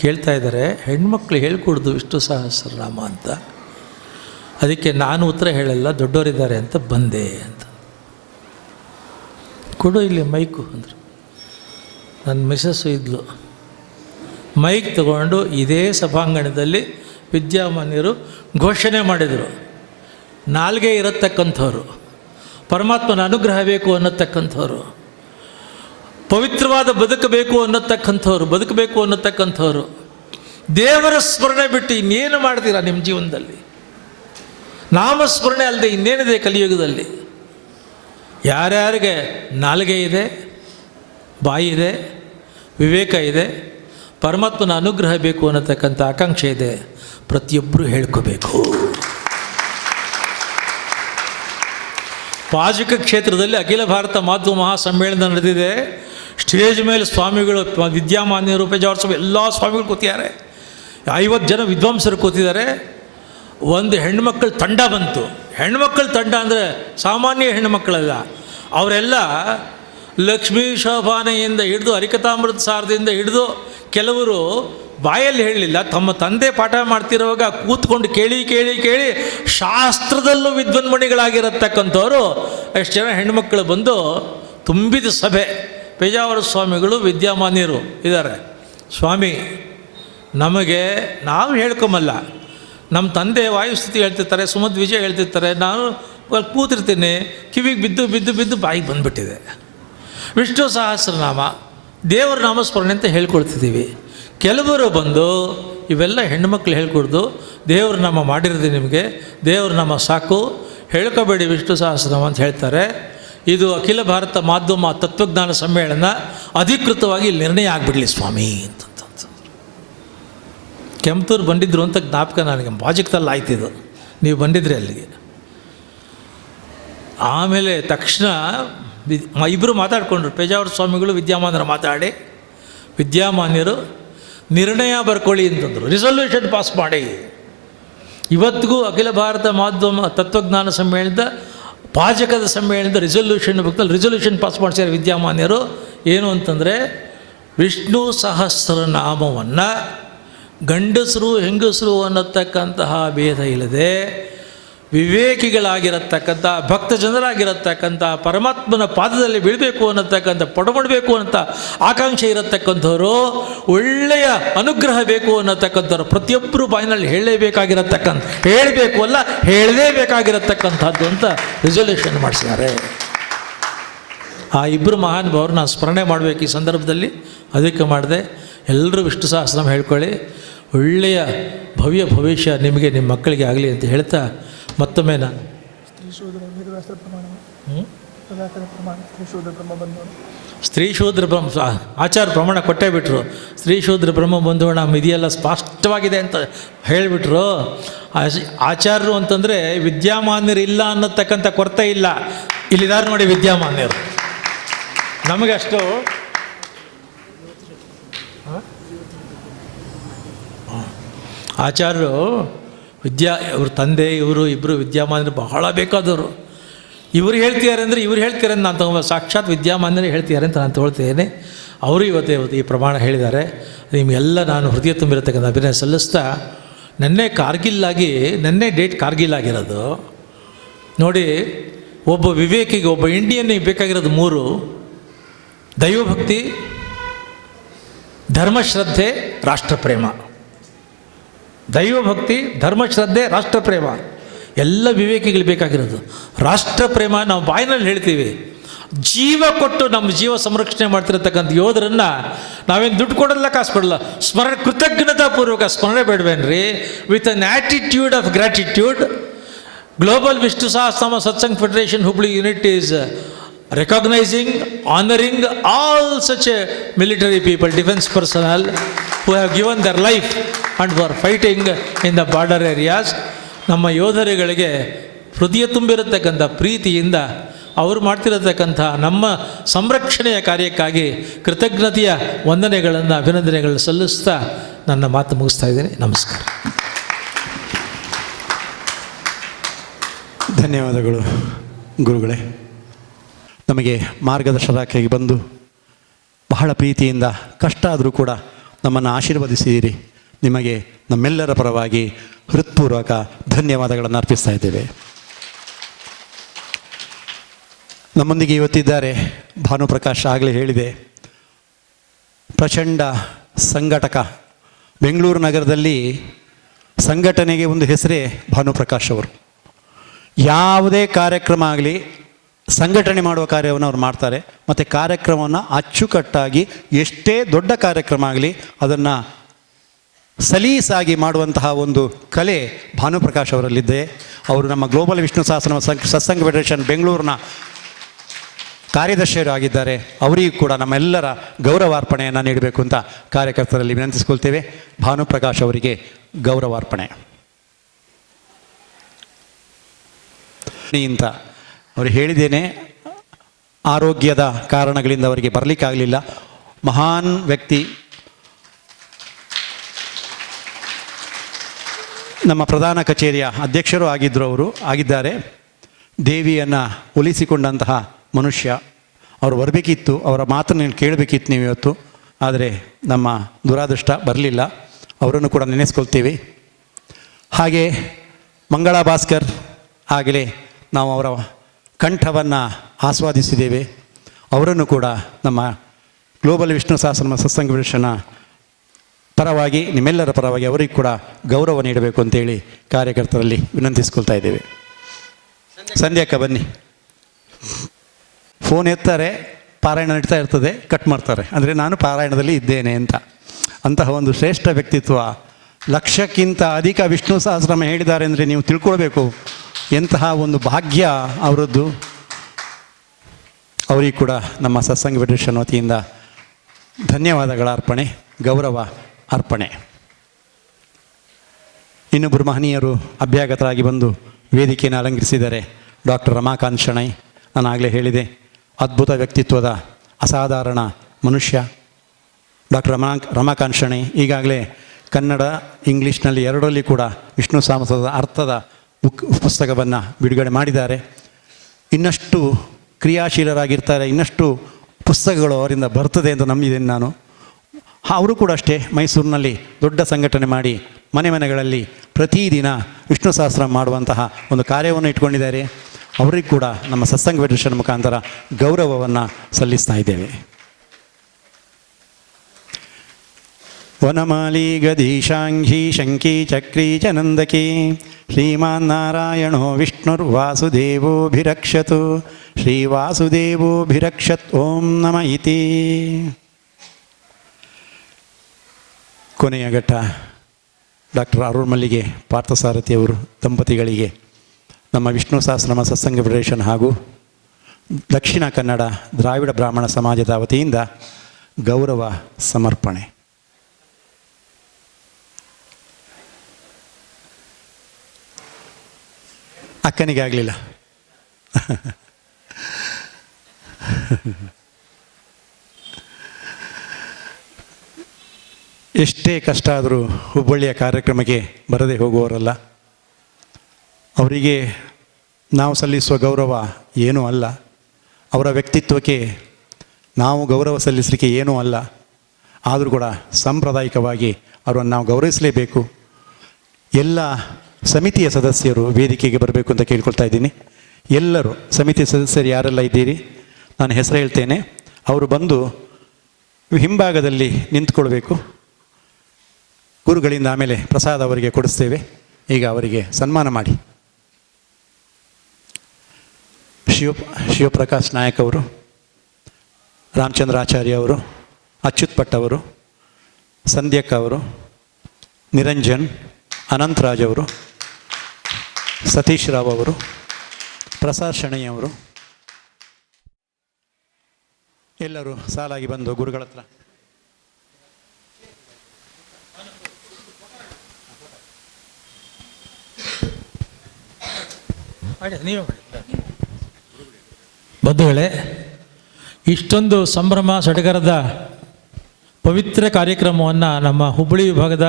ಕೇಳ್ತಾ ಇದ್ದಾರೆ, ಹೆಣ್ಮಕ್ಳು ಹೇಳ್ಕೊಡ್ದು ವಿಷ್ಣು ಸಹಸ್ರನಾಮ ಅಂತ, ಅದಕ್ಕೆ ನಾನು ಉತ್ತರ ಹೇಳಲ್ಲ, ದೊಡ್ಡವರಿದ್ದಾರೆ ಅಂತ ಬಂದೆ ಅಂತ. ಕೊಡು ಇಲ್ಲಿ ಮೈಕು ಅಂದರು. ನನ್ನ ಮಿಸಸ್ಸು ಇದ್ಲು. ಮೈಕ್ ತಗೊಂಡು ಇದೇ ಸಭಾಂಗಣದಲ್ಲಿ ವಿದ್ಯಾಮಾನ್ಯರು ಘೋಷಣೆ ಮಾಡಿದರು. ನಾಲ್ಗೆ ಇರತಕ್ಕಂಥವ್ರು, ಪರಮಾತ್ಮನ ಅನುಗ್ರಹ ಬೇಕು ಅನ್ನತಕ್ಕಂಥವ್ರು, ಪವಿತ್ರವಾದ ಬದುಕಬೇಕು ಅನ್ನತಕ್ಕಂಥವ್ರು, ದೇವರ ಸ್ಮರಣೆ ಬಿಟ್ಟು ಇನ್ನೇನು ಮಾಡ್ತೀರಾ ನಿಮ್ಮ ಜೀವನದಲ್ಲಿ? ನಾಮಸ್ಮರಣೆ ಅಲ್ಲದೆ ಇನ್ನೇನಿದೆ ಕಲಿಯುಗದಲ್ಲಿ? ಯಾರ್ಯಾರಿಗೆ ನಾಲಿಗೆ ಇದೆ, ಬಾಯಿ ಇದೆ, ವಿವೇಕ ಇದೆ, ಪರಮಾತ್ಮನ ಅನುಗ್ರಹ ಬೇಕು ಅನ್ನತಕ್ಕಂಥ ಆಕಾಂಕ್ಷೆ ಇದೆ, ಪ್ರತಿಯೊಬ್ಬರೂ ಹೇಳ್ಕೋಬೇಕು. ಪಾಜಕ ಕ್ಷೇತ್ರದಲ್ಲಿ ಅಖಿಲ ಭಾರತ ಮಾಧ್ಯಮ ಮಹಾಸಮ್ಮೇಳನ ನಡೆದಿದೆ. ಸ್ಟೇಜ್ ಮೇಲೆ ಸ್ವಾಮಿಗಳು, ವಿದ್ಯಾಮಾನ್ಯರು, ಪೇಜಾವರ ಸ್ವಾಮಿ, ಎಲ್ಲ ಸ್ವಾಮಿಗಳು ಕೂತಿದ್ದಾರೆ. 50 ಜನ ವಿದ್ವಾಂಸರು ಕೂತಿದ್ದಾರೆ. ಒಂದು ಹೆಣ್ಮಕ್ಳ ತಂಡ ಬಂತು. ಹೆಣ್ಮಕ್ಳ ತಂಡ ಅಂದರೆ ಸಾಮಾನ್ಯ ಹೆಣ್ಮಕ್ಕಳಲ್ಲ, ಅವರೆಲ್ಲ ಲಕ್ಷ್ಮೀ ಶೋಭಾನೆಯಿಂದ ಹಿಡಿದು ಹರಿಕಥಾಮೃತ ಸಾರದಿಂದ ಹಿಡಿದು, ಕೆಲವರು ಬಾಯಲ್ಲಿ ಹೇಳಲಿಲ್ಲ, ತಮ್ಮ ತಂದೆ ಪಾಠ ಮಾಡ್ತಿರುವಾಗ ಕೂತ್ಕೊಂಡು ಕೇಳಿ ಶಾಸ್ತ್ರದಲ್ಲೂ ವಿದ್ವನ್ಮಣಿಗಳಾಗಿರತಕ್ಕಂಥವ್ರು ಎಷ್ಟು ಜನ ಹೆಣ್ಮಕ್ಳು ಬಂದು ತುಂಬಿದ ಸಭೆ. ಪೇಜಾವರ ಸ್ವಾಮಿಗಳು, ವಿದ್ಯಾಮಾನ್ಯರು ಇದ್ದಾರೆ. ಸ್ವಾಮಿ, ನಮಗೆ ನಾವು ಹೇಳ್ಕೊಂಬಲ್ಲ, ನಮ್ಮ ತಂದೆ ವಾಯುಸ್ಥಿತಿ ಹೇಳ್ತಿರ್ತಾರೆ, ಸುಮದ್ ವಿಜಯ ಹೇಳ್ತಿರ್ತಾರೆ, ನಾನು ಕೂತಿರ್ತೀನಿ, ಕಿವಿಗೆ ಬಿದ್ದು ಬಾಯಿಗೆ ಬಂದುಬಿಟ್ಟಿದೆ. ವಿಷ್ಣು ಸಹಸ್ರನಾಮ, ದೇವರ ನಾಮಸ್ಮರಣೆ ಅಂತ ಹೇಳ್ಕೊಡ್ತಿದ್ದೀವಿ. ಕೆಲವರು ಬಂದು ಇವೆಲ್ಲ ಹೆಣ್ಮಕ್ಳು ಹೇಳ್ಕೊಡ್ದು, ದೇವ್ರ ನಾಮ ಮಾಡಿರೋದು ನಿಮಗೆ, ದೇವ್ರ ನಾಮ ಸಾಕು, ಹೇಳ್ಕೋಬೇಡಿ ವಿಷ್ಣು ಸಹಸ್ರನಾಮ ಅಂತ ಹೇಳ್ತಾರೆ. ಇದು ಅಖಿಲ ಭಾರತ ಮಾಧ್ಯಮ ತತ್ವಜ್ಞಾನ ಸಮ್ಮೇಳನ ಅಧಿಕೃತವಾಗಿ ಇಲ್ಲಿ ನಿರ್ಣಯ ಆಗಿಬಿಡಲಿ ಸ್ವಾಮಿ ಅಂತ. ಕೆಂಪತೂರು ಬಂದಿದ್ರು ಅಂತ ಜ್ಞಾಪಕ ನನಗೆ, ಬಾಜಕದಲ್ಲಿ ಆಯ್ತಿದ್ದು, ನೀವು ಬಂದಿದ್ರಿ ಅಲ್ಲಿಗೆ. ಆಮೇಲೆ ತಕ್ಷಣ ಇಬ್ಬರು ಮಾತಾಡಿಕೊಂಡ್ರು, ಪೇಜಾವರ ಸ್ವಾಮಿಗಳು ವಿದ್ಯಾಮಾನ್ಯರು ಮಾತಾಡಿ, ವಿದ್ಯಾಮಾನ್ಯರು ನಿರ್ಣಯ ಬರ್ಕೊಳ್ಳಿ ಅಂತಂದರು, ರಿಸಲ್ಯೂಷನ್ ಪಾಸ್ ಮಾಡಿ. ಇವತ್ತಿಗೂ ಅಖಿಲ ಭಾರತ ಮಾಧ್ಯಮ ತತ್ವಜ್ಞಾನ ಸಮ್ಮೇಳನದ ಪಾಜಕದ ಸಮ್ಮೇಳನದ ರಿಸಲ್ಯೂಷನ್ ಪಾಸ್ ಮಾಡಿಸ್ಯಾರ ವಿದ್ಯಾಮಾನ್ಯರು. ಏನು ಅಂತಂದರೆ, ವಿಷ್ಣು ಸಹಸ್ರನಾಮವನ್ನು ಗಂಡಸರು ಹೆಂಗಸರು ಅನ್ನತಕ್ಕಂತಹ ಭೇದ ಇಲ್ಲದೆ ವಿವೇಕಿಗಳಾಗಿರತಕ್ಕಂಥ ಭಕ್ತ ಜನರಾಗಿರತಕ್ಕಂಥ ಪರಮಾತ್ಮನ ಪಾದದಲ್ಲಿ ಬೀಳಬೇಕು ಅನ್ನತಕ್ಕಂಥ ಪಡಬಡಬೇಕು ಅಂತ ಆಕಾಂಕ್ಷೆ ಇರತಕ್ಕಂಥವ್ರು, ಒಳ್ಳೆಯ ಅನುಗ್ರಹ ಬೇಕು ಅನ್ನತಕ್ಕಂಥವ್ರು ಪ್ರತಿಯೊಬ್ಬರು ಬಾಯಿನಲ್ಲಿ ಹೇಳಬೇಕು ಅಲ್ಲ ಹೇಳಲೇಬೇಕಾಗಿರತಕ್ಕಂಥದ್ದು ಅಂತ ರಿಸಲ್ಯೂಷನ್ ಮಾಡಿಸಿದ್ದಾರೆ. ಆ ಇಬ್ಬರು ಮಹಾನುಭಾವರು ನಾನು ಸ್ಮರಣೆ ಮಾಡಬೇಕು ಈ ಸಂದರ್ಭದಲ್ಲಿ, ಅದಕ್ಕೆ ಮಾಡಿದೆ. ಎಲ್ಲರೂ ವಿಷ್ಣು ಸಹಸ್ರನಾಮ ಹೇಳ್ಕೊಳ್ಳಿ, ಒಳ್ಳೆಯ ಭವ್ಯ ಭವಿಷ್ಯ ನಿಮಗೆ, ನಿಮ್ಮ ಮಕ್ಕಳಿಗೆ ಆಗಲಿ ಅಂತ ಹೇಳ್ತಾ ಮತ್ತೊಮ್ಮೆ ನಾನು ಸ್ತ್ರೀ ಶೂದ್ರ ಬ್ರಹ್ಮ ಆಚಾರ ಪ್ರಮಾಣ ಕೊಟ್ಟೇ ಬಿಟ್ರು. ಸ್ತ್ರೀ ಶೂದ್ರ ಬ್ರಹ್ಮ ಬಂಧುವಣ ಇದೆಯಲ್ಲ ಸ್ಪಷ್ಟವಾಗಿದೆ ಅಂತ ಹೇಳಿಬಿಟ್ರು. ಆಚಾರ್ಯರು ಅಂತಂದರೆ ವಿದ್ಯಾಮಾನ್ಯರು ಇಲ್ಲ ಅನ್ನತಕ್ಕಂಥ ಕೊರತೆ ಇಲ್ಲ. ಇಲ್ಲಿದ್ದಾರೆ ನೋಡಿ ವಿದ್ಯಾಮಾನ್ಯರು. ನಮಗೆ ಅಷ್ಟು ಆಚಾರ್ಯರು ಇವ್ರ ತಂದೆ ಇವರು ಇಬ್ಬರು ವಿದ್ಯಾಮಾನ್ಯರು ಬಹಳ ಬೇಕಾದವರು. ಇವ್ರು ಹೇಳ್ತಿದ್ದಾರೆ ಅಂದರೆ ನಾನು ತಗೊಂಡು ಸಾಕ್ಷಾತ್ ವಿದ್ಯಾಮಾನ್ಯರೇ ಹೇಳ್ತಿದ್ದಾರೆ ಅಂತ ನಾನು ತೊಗೊಳ್ತೇನೆ. ಅವರು ಇವತ್ತು ಈ ಪ್ರಮಾಣ ಹೇಳಿದ್ದಾರೆ. ನಿಮಗೆಲ್ಲ ನಾನು ಹೃದಯ ತುಂಬಿರತಕ್ಕಂಥ ಅಭಿನಯ ಸಲ್ಲಿಸ್ತಾ, ನೆನ್ನೆ ಡೇಟ್ ಕಾರ್ಗಿಲ್ ಆಗಿರೋದು ನೋಡಿ. ಒಬ್ಬ ವಿವೇಕಿಗೆ, ಒಬ್ಬ ಇಂಡಿಯನ್ನಿಗೆ ಬೇಕಾಗಿರೋದು 3: ದೈವಭಕ್ತಿ, ಧರ್ಮಶ್ರದ್ಧೆ, ರಾಷ್ಟ್ರಪ್ರೇಮ. ದೈವಭಕ್ತಿ, ಧರ್ಮಶ್ರದ್ಧೆ, ರಾಷ್ಟ್ರಪ್ರೇಮ ಎಲ್ಲ ವಿವೇಕಿಗಳು ಬೇಕಾಗಿರೋದು. ರಾಷ್ಟ್ರಪ್ರೇಮ ನಾವು ಬಾಯಿನಲ್ಲಿ ಹೇಳ್ತೀವಿ, ಜೀವ ಕೊಟ್ಟು ನಮ್ಮ ಜೀವ ಸಂರಕ್ಷಣೆ ಮಾಡ್ತಿರತಕ್ಕಂಥ ಯೋಧರನ್ನು ನಾವೇನು ದುಡ್ಡು ಕೊಡಲ್ಲ, ಕಾಸು ಕೊಡಲ್ಲ, ಕೃತಜ್ಞತಾಪೂರ್ವಕ ಸ್ಮರಣೆ ಬೇಡವೇನ್ರಿ? With an attitude of gratitude, global Vishnu Sahasranama Satsang federation Hubli unit is recognizing, honoring all such military people, defense personnel who have given their life and were fighting in the border areas. ನಮ್ಮ ಯೋಧರುಗಳಿಗೆ ಹೃದಯ ತುಂಬಿರತಕ್ಕಂಥ ಪ್ರೀತಿಯಿಂದ ಅವರು ಮಾಡ್ತಿರತಕ್ಕಂಥ ನಮ್ಮ ಸಂರಕ್ಷಣೆಯ ಕಾರ್ಯಕ್ಕಾಗಿ ಕೃತಜ್ಞತೆಯ ವಂದನೆಗಳನ್ನು ಅಭಿನಂದನೆಗಳನ್ನು ಸಲ್ಲಿಸ್ತಾ ನನ್ನ ಮಾತು ಮುಗಿಸ್ತಾ ಇದ್ದೀನಿ. ನಮಸ್ಕಾರ. ಧನ್ಯವಾದಗಳು ಗುರುಗಳೇ. ನಮಗೆ ಮಾರ್ಗದರ್ಶನಕ್ಕಾಗಿ ಬಂದು ಬಹಳ ಪ್ರೀತಿಯಿಂದ ಕಷ್ಟ ಆದರೂ ಕೂಡ ನಮ್ಮನ್ನು ಆಶೀರ್ವದಿಸಿದ್ದೀರಿ. ನಿಮಗೆ ನಮ್ಮೆಲ್ಲರ ಪರವಾಗಿ ಹೃತ್ಪೂರ್ವಕ ಧನ್ಯವಾದಗಳನ್ನು ಅರ್ಪಿಸ್ತಾ ಇದ್ದೇವೆ. ನಮ್ಮೊಂದಿಗೆ ಇವತ್ತಿದ್ದಾರೆ ಭಾನುಪ್ರಕಾಶ್. ಆಗಲೇ ಹೇಳಿದೆ, ಪ್ರಚಂಡ ಸಂಘಟಕ. ಬೆಂಗಳೂರು ನಗರದಲ್ಲಿ ಸಂಘಟನೆಗೆ ಒಂದು ಹೆಸರೇ ಭಾನುಪ್ರಕಾಶ್ ಅವರು. ಯಾವುದೇ ಕಾರ್ಯಕ್ರಮ ಆಗಲಿ ಸಂಘಟನೆ ಮಾಡುವ ಕಾರ್ಯವನ್ನು ಅವ್ರು ಮಾಡ್ತಾರೆ. ಮತ್ತು ಕಾರ್ಯಕ್ರಮವನ್ನು ಅಚ್ಚುಕಟ್ಟಾಗಿ, ಎಷ್ಟೇ ದೊಡ್ಡ ಕಾರ್ಯಕ್ರಮ ಆಗಲಿ ಅದನ್ನು ಸಲೀಸಾಗಿ ಮಾಡುವಂತಹ ಒಂದು ಕಲೆ ಭಾನುಪ್ರಕಾಶ್ ಅವರಲ್ಲಿದೆ. ಅವರು ನಮ್ಮ ಗ್ಲೋಬಲ್ ವಿಷ್ಣು ಸಹಸ್ರನಾಮ ಸತ್ಸಂಗ ಫೆಡರೇಷನ್ ಬೆಂಗಳೂರಿನ ಕಾರ್ಯದರ್ಶಿಯರು ಆಗಿದ್ದಾರೆ. ಅವರಿಗೂ ಕೂಡ ನಮ್ಮೆಲ್ಲರ ಗೌರವಾರ್ಪಣೆಯನ್ನು ನೀಡಬೇಕು ಅಂತ ಕಾರ್ಯಕರ್ತರಲ್ಲಿ ವಿನಂತಿಸ್ಕೊಳ್ತೇವೆ. ಭಾನುಪ್ರಕಾಶ್ ಅವರಿಗೆ ಗೌರವಾರ್ಪಣೆ ಅಂತ ಅವರು ಹೇಳಿದ್ದೇನೆ. ಆರೋಗ್ಯದ ಕಾರಣಗಳಿಂದ ಅವರಿಗೆ ಬರಲಿಕ್ಕಾಗಲಿಲ್ಲ. ಮಹಾನ್ ವ್ಯಕ್ತಿ. ನಮ್ಮ ಪ್ರಧಾನ ಕಚೇರಿಯ ಅಧ್ಯಕ್ಷರು ಆಗಿದ್ದಾರೆ. ದೇವಿಯನ್ನು ಒಲಿಸಿಕೊಂಡಂತಹ ಮನುಷ್ಯ. ಅವರು ಬರಬೇಕಿತ್ತು, ಅವರ ಮಾತನ್ನು ಕೇಳಬೇಕಿತ್ತು ನೀವು ಇವತ್ತು. ಆದರೆ ನಮ್ಮ ದುರಾದೃಷ್ಟ ಬರಲಿಲ್ಲ. ಅವರನ್ನು ಕೂಡ ನೆನೆಸ್ಕೊಳ್ತೀವಿ. ಹಾಗೆ ಮಂಗಳಾ ಭಾಸ್ಕರ್, ಆಗಲೇ ನಾವು ಅವರ ಕಂಠವನ್ನು ಆಸ್ವಾದಿಸಿದ್ದೇವೆ. ಅವರನ್ನು ಕೂಡ ನಮ್ಮ ಗ್ಲೋಬಲ್ ವಿಷ್ಣು ಸಹಸ್ರನಾಮ ಸತ್ಸಂಗ ಫೆಡರೇಷನ್ನ ಪರವಾಗಿ, ನಿಮ್ಮೆಲ್ಲರ ಪರವಾಗಿ ಅವರಿಗೆ ಕೂಡ ಗೌರವ ನೀಡಬೇಕು ಅಂತೇಳಿ ಕಾರ್ಯಕರ್ತರಲ್ಲಿ ವಿನಂತಿಸ್ಕೊಳ್ತಾ ಇದ್ದೇವೆ. ಸಂಧ್ಯಾಕ್ಕ ಬನ್ನಿ. ಫೋನ್ ಎತ್ತಾರೆ, ಪಾರಾಯಣ ನಡೀತಾ ಇರ್ತದೆ, ಕಟ್ ಮಾಡ್ತಾರೆ. ಅಂದರೆ ನಾನು ಪಾರಾಯಣದಲ್ಲಿ ಇದ್ದೇನೆ ಅಂತ. ಅಂತಹ ಒಂದು ಶ್ರೇಷ್ಠ ವ್ಯಕ್ತಿತ್ವ. ಲಕ್ಷಕ್ಕಿಂತ ಅಧಿಕ ವಿಷ್ಣು ಸಹಸ್ರನಾಮ ಹೇಳಿದ್ದಾರೆ ಅಂದರೆ ನೀವು ತಿಳ್ಕೊಳ್ಬೇಕು ಎಂತಹ ಒಂದು ಭಾಗ್ಯ ಅವರದ್ದು. ಅವರಿಗೆ ಕೂಡ ನಮ್ಮ ಸತ್ಸಂಗ ಫೆಡರೇಷನ್ ವತಿಯಿಂದ ಧನ್ಯವಾದಗಳ ಅರ್ಪಣೆ, ಗೌರವ ಅರ್ಪಣೆ. ಇನ್ನೊಬ್ಬರು ಮಹನೀಯರು ಅಭ್ಯಾಗತರಾಗಿ ಬಂದು ವೇದಿಕೆಯನ್ನು ಅಲಂಕರಿಸಿದ್ದಾರೆ. ಡಾಕ್ಟರ್ ರಮಾಕಾಂತ್ ಶೆಣೈ. ನಾನು ಆಗಲೇ ಹೇಳಿದೆ, ಅದ್ಭುತ ವ್ಯಕ್ತಿತ್ವದ ಅಸಾಧಾರಣ ಮನುಷ್ಯ ಡಾಕ್ಟರ್ ರಮಾಕಾಂತ್ ಶೆಣೈ. ಈಗಾಗಲೇ ಕನ್ನಡ, ಇಂಗ್ಲೀಷ್ನಲ್ಲಿ ಎರಡರಲ್ಲಿ ಕೂಡ ವಿಷ್ಣು ಸಹಸ್ರನಾಮದ ಅರ್ಥದ ಪುಸ್ತಕವನ್ನು ಬಿಡುಗಡೆ ಮಾಡಿದ್ದಾರೆ. ಇನ್ನಷ್ಟು ಕ್ರಿಯಾಶೀಲರಾಗಿರ್ತಾರೆ, ಇನ್ನಷ್ಟು ಪುಸ್ತಕಗಳು ಅವರಿಂದ ಬರ್ತದೆ ಅಂತ ನಂಬಿದ್ದೇನೆ ನಾನು. ಅವರು ಕೂಡ ಅಷ್ಟೇ, ಮೈಸೂರಿನಲ್ಲಿ ದೊಡ್ಡ ಸಂಘಟನೆ ಮಾಡಿ ಮನೆ ಮನೆಗಳಲ್ಲಿ ಪ್ರತಿದಿನ ವಿಷ್ಣು ಸಹಸ್ರನಾಮ ಮಾಡುವಂತಹ ಒಂದು ಕಾರ್ಯವನ್ನು ಇಟ್ಕೊಂಡಿದ್ದಾರೆ. ಅವರಿಗೆ ಕೂಡ ನಮ್ಮ ಸತ್ಸಂಗ ಫೆಡರೇಷನ್ ಮುಖಾಂತರ ಗೌರವವನ್ನು ಸಲ್ಲಿಸ್ತಾ ಇದ್ದೇವೆ. ವನಮಾಲಿ ಗದೀಶಾಂಘಿ ಶಂಕಿ ಚಕ್ರೀ ಚ ನಂದಕಿ ಶ್ರೀಮಾನ್ ನಾರಾಯಣೋ ವಿಷ್ಣುರ್ವಾಸುದೇವೋಭಿರಕ್ಷತು ಶ್ರೀವಾಸುದೇವೋಭಿರಕ್ಷತ್ ಓಂ ನಮ ಇತಿ. ಕೊನೆಯ ಘಟ್ಟ ಡಾಕ್ಟರ್ ಅರುಣ್ ಮಲ್ಲಿಗೆ ಪಾರ್ಥಸಾರಥಿಯವರು ದಂಪತಿಗಳಿಗೆ ನಮ್ಮ ವಿಷ್ಣು ಸಹಸ್ರನಾಮ ಸತ್ಸಂಗ ಫೆಡರೇಷನ್ ಹಾಗೂ ದಕ್ಷಿಣ ಕನ್ನಡ ದ್ರಾವಿಡ ಬ್ರಾಹ್ಮಣ ಸಮಾಜದ ವತಿಯಿಂದ ಗೌರವ ಸಮರ್ಪಣೆ. ಅಕ್ಕನಿಗೆ ಆಗಲಿಲ್ಲ. ಎಷ್ಟೇ ಕಷ್ಟ ಆದರೂ ಹುಬ್ಬಳ್ಳಿಯ ಕಾರ್ಯಕ್ರಮಕ್ಕೆ ಬರದೇ ಹೋಗುವವರಲ್ಲ. ಅವರಿಗೆ ನಾವು ಸಲ್ಲಿಸುವ ಗೌರವ ಏನೂ ಅಲ್ಲ. ಅವರ ವ್ಯಕ್ತಿತ್ವಕ್ಕೆ ನಾವು ಗೌರವ ಸಲ್ಲಿಸಲಿಕ್ಕೆ ಏನೂ ಅಲ್ಲ. ಆದರೂ ಕೂಡ ಸಾಂಪ್ರದಾಯಿಕವಾಗಿ ಅವರನ್ನು ನಾವು ಗೌರವಿಸಲೇಬೇಕು. ಎಲ್ಲ ಸಮಿತಿಯ ಸದಸ್ಯರು ವೇದಿಕೆಗೆ ಬರಬೇಕು ಅಂತ ಕೇಳ್ಕೊಳ್ತಾ ಇದ್ದೀನಿ. ಎಲ್ಲರೂ ಸಮಿತಿ ಸದಸ್ಯರು ಯಾರೆಲ್ಲ ಇದ್ದೀರಿ, ನಾನು ಹೆಸರು ಹೇಳ್ತೇನೆ. ಅವರು ಬಂದು ಹಿಂಭಾಗದಲ್ಲಿ ನಿಂತ್ಕೊಳ್ಬೇಕು. ಗುರುಗಳಿಂದ ಆಮೇಲೆ ಪ್ರಸಾದ ಅವರಿಗೆ ಕೊಡಿಸ್ತೇವೆ. ಈಗ ಅವರಿಗೆ ಸನ್ಮಾನ ಮಾಡಿ. ಶಿವಪ್ರಕಾಶ್ ನಾಯಕ್ ಅವರು, ರಾಮಚಂದ್ರ ಆಚಾರ್ಯ ಅವರು, ಅಚ್ಯುತ್ ಭಟ್ ಅವರು, ಸಂಧ್ಯಕ್ಕ ಅವರು, ನಿರಂಜನ್, ಅನಂತರಾಜ್ ಅವರು, ಸತೀಶ್ ರಾವ್ ಅವರು, ಪ್ರಸಾದ್ ಶೆಣೈ ಅವರು ಎಲ್ಲರೂ ಸಾಲಾಗಿ ಬಂದು ಗುರುಗಳ ಹತ್ರ ಬಂಧುಗಳೇ, ಇಷ್ಟೊಂದು ಸಂಭ್ರಮ ಸಡಗರದ ಪವಿತ್ರ ಕಾರ್ಯಕ್ರಮವನ್ನು ನಮ್ಮ ಹುಬ್ಬಳ್ಳಿ ವಿಭಾಗದ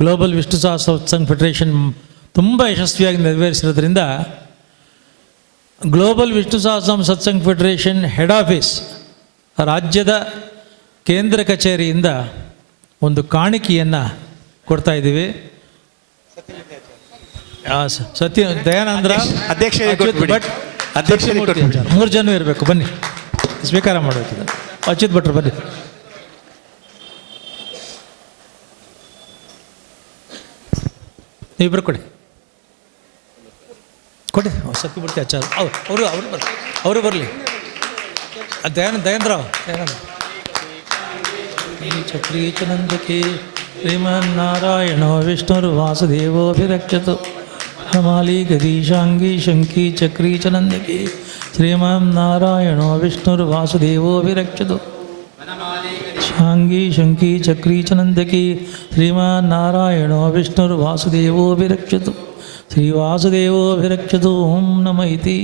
ಗ್ಲೋಬಲ್ ವಿಷ್ಣು ಸಹಸ್ರ ಸತ್ಸಂಗ್ ಫೆಡರೇಷನ್ ತುಂಬ ಯಶಸ್ವಿಯಾಗಿ ನೆರವೇರಿಸಿರೋದ್ರಿಂದ ಗ್ಲೋಬಲ್ ವಿಷ್ಣು ಸಹಸ್ರ ಸತ್ಸಂಗ್ ಫೆಡರೇಷನ್ ಹೆಡ್ ಆಫೀಸ್ ರಾಜ್ಯದ ಕೇಂದ್ರ ಕಚೇರಿಯಿಂದ ಒಂದು ಕಾಣಿಕೆಯನ್ನು ಕೊಡ್ತಾ ಇದ್ದೀವಿ. ಸತ್ಯ ದಯಾನಂದ್ರ ಭಟ್ 3 ಜನ ಇರಬೇಕು. ಬನ್ನಿ, ಸ್ವೀಕಾರ ಮಾಡಬೇಕು. ಅಚ್ಯುತ್ ಭಟ್ರು ಬನ್ನಿ. ನೀವಿಬ್ಬರು ಕೊಡಿ ಸತ್ಯಮೂರ್ತಿ ಆಚಾರ್ಯ ಅವರು ಬರಲಿ. ದಯಾಂದ್ರ ಚಕ್ರೀಚನಂದಕಿ ಶ್ರೀಮನ್ನಾರಾಯಣೋ ವಿಷ್ಣುರ್ವಾಸುದೇವೋಭಿರಕ್ಷತು ಹಮಾಲಿ ಗದೀಶಾಂಗಿ ಶಂಕಿ ಚಕ್ರೀಚನಂದಕಿ ಶ್ರೀಮನ್ನಾರಾಯಣೋ ವಿಷ್ಣುರ್ವಾಸುದೇವೋಭಿರಕ್ಷತು ಶಾಂಗಿ ಶಂಕಿ ಚಕ್ರೀಚನಂದಕಿ ಶ್ರೀಮನ್ನಾರಾಯಣೋ ವಿಷ್ಣುರ್ವಾಸುದೇವೋಭಿರಕ್ಷತು ಶ್ರೀವಾಸುದೇವೋಭಿರಕ್ಷತು ಓಂ ನಮಃ ಇತಿ.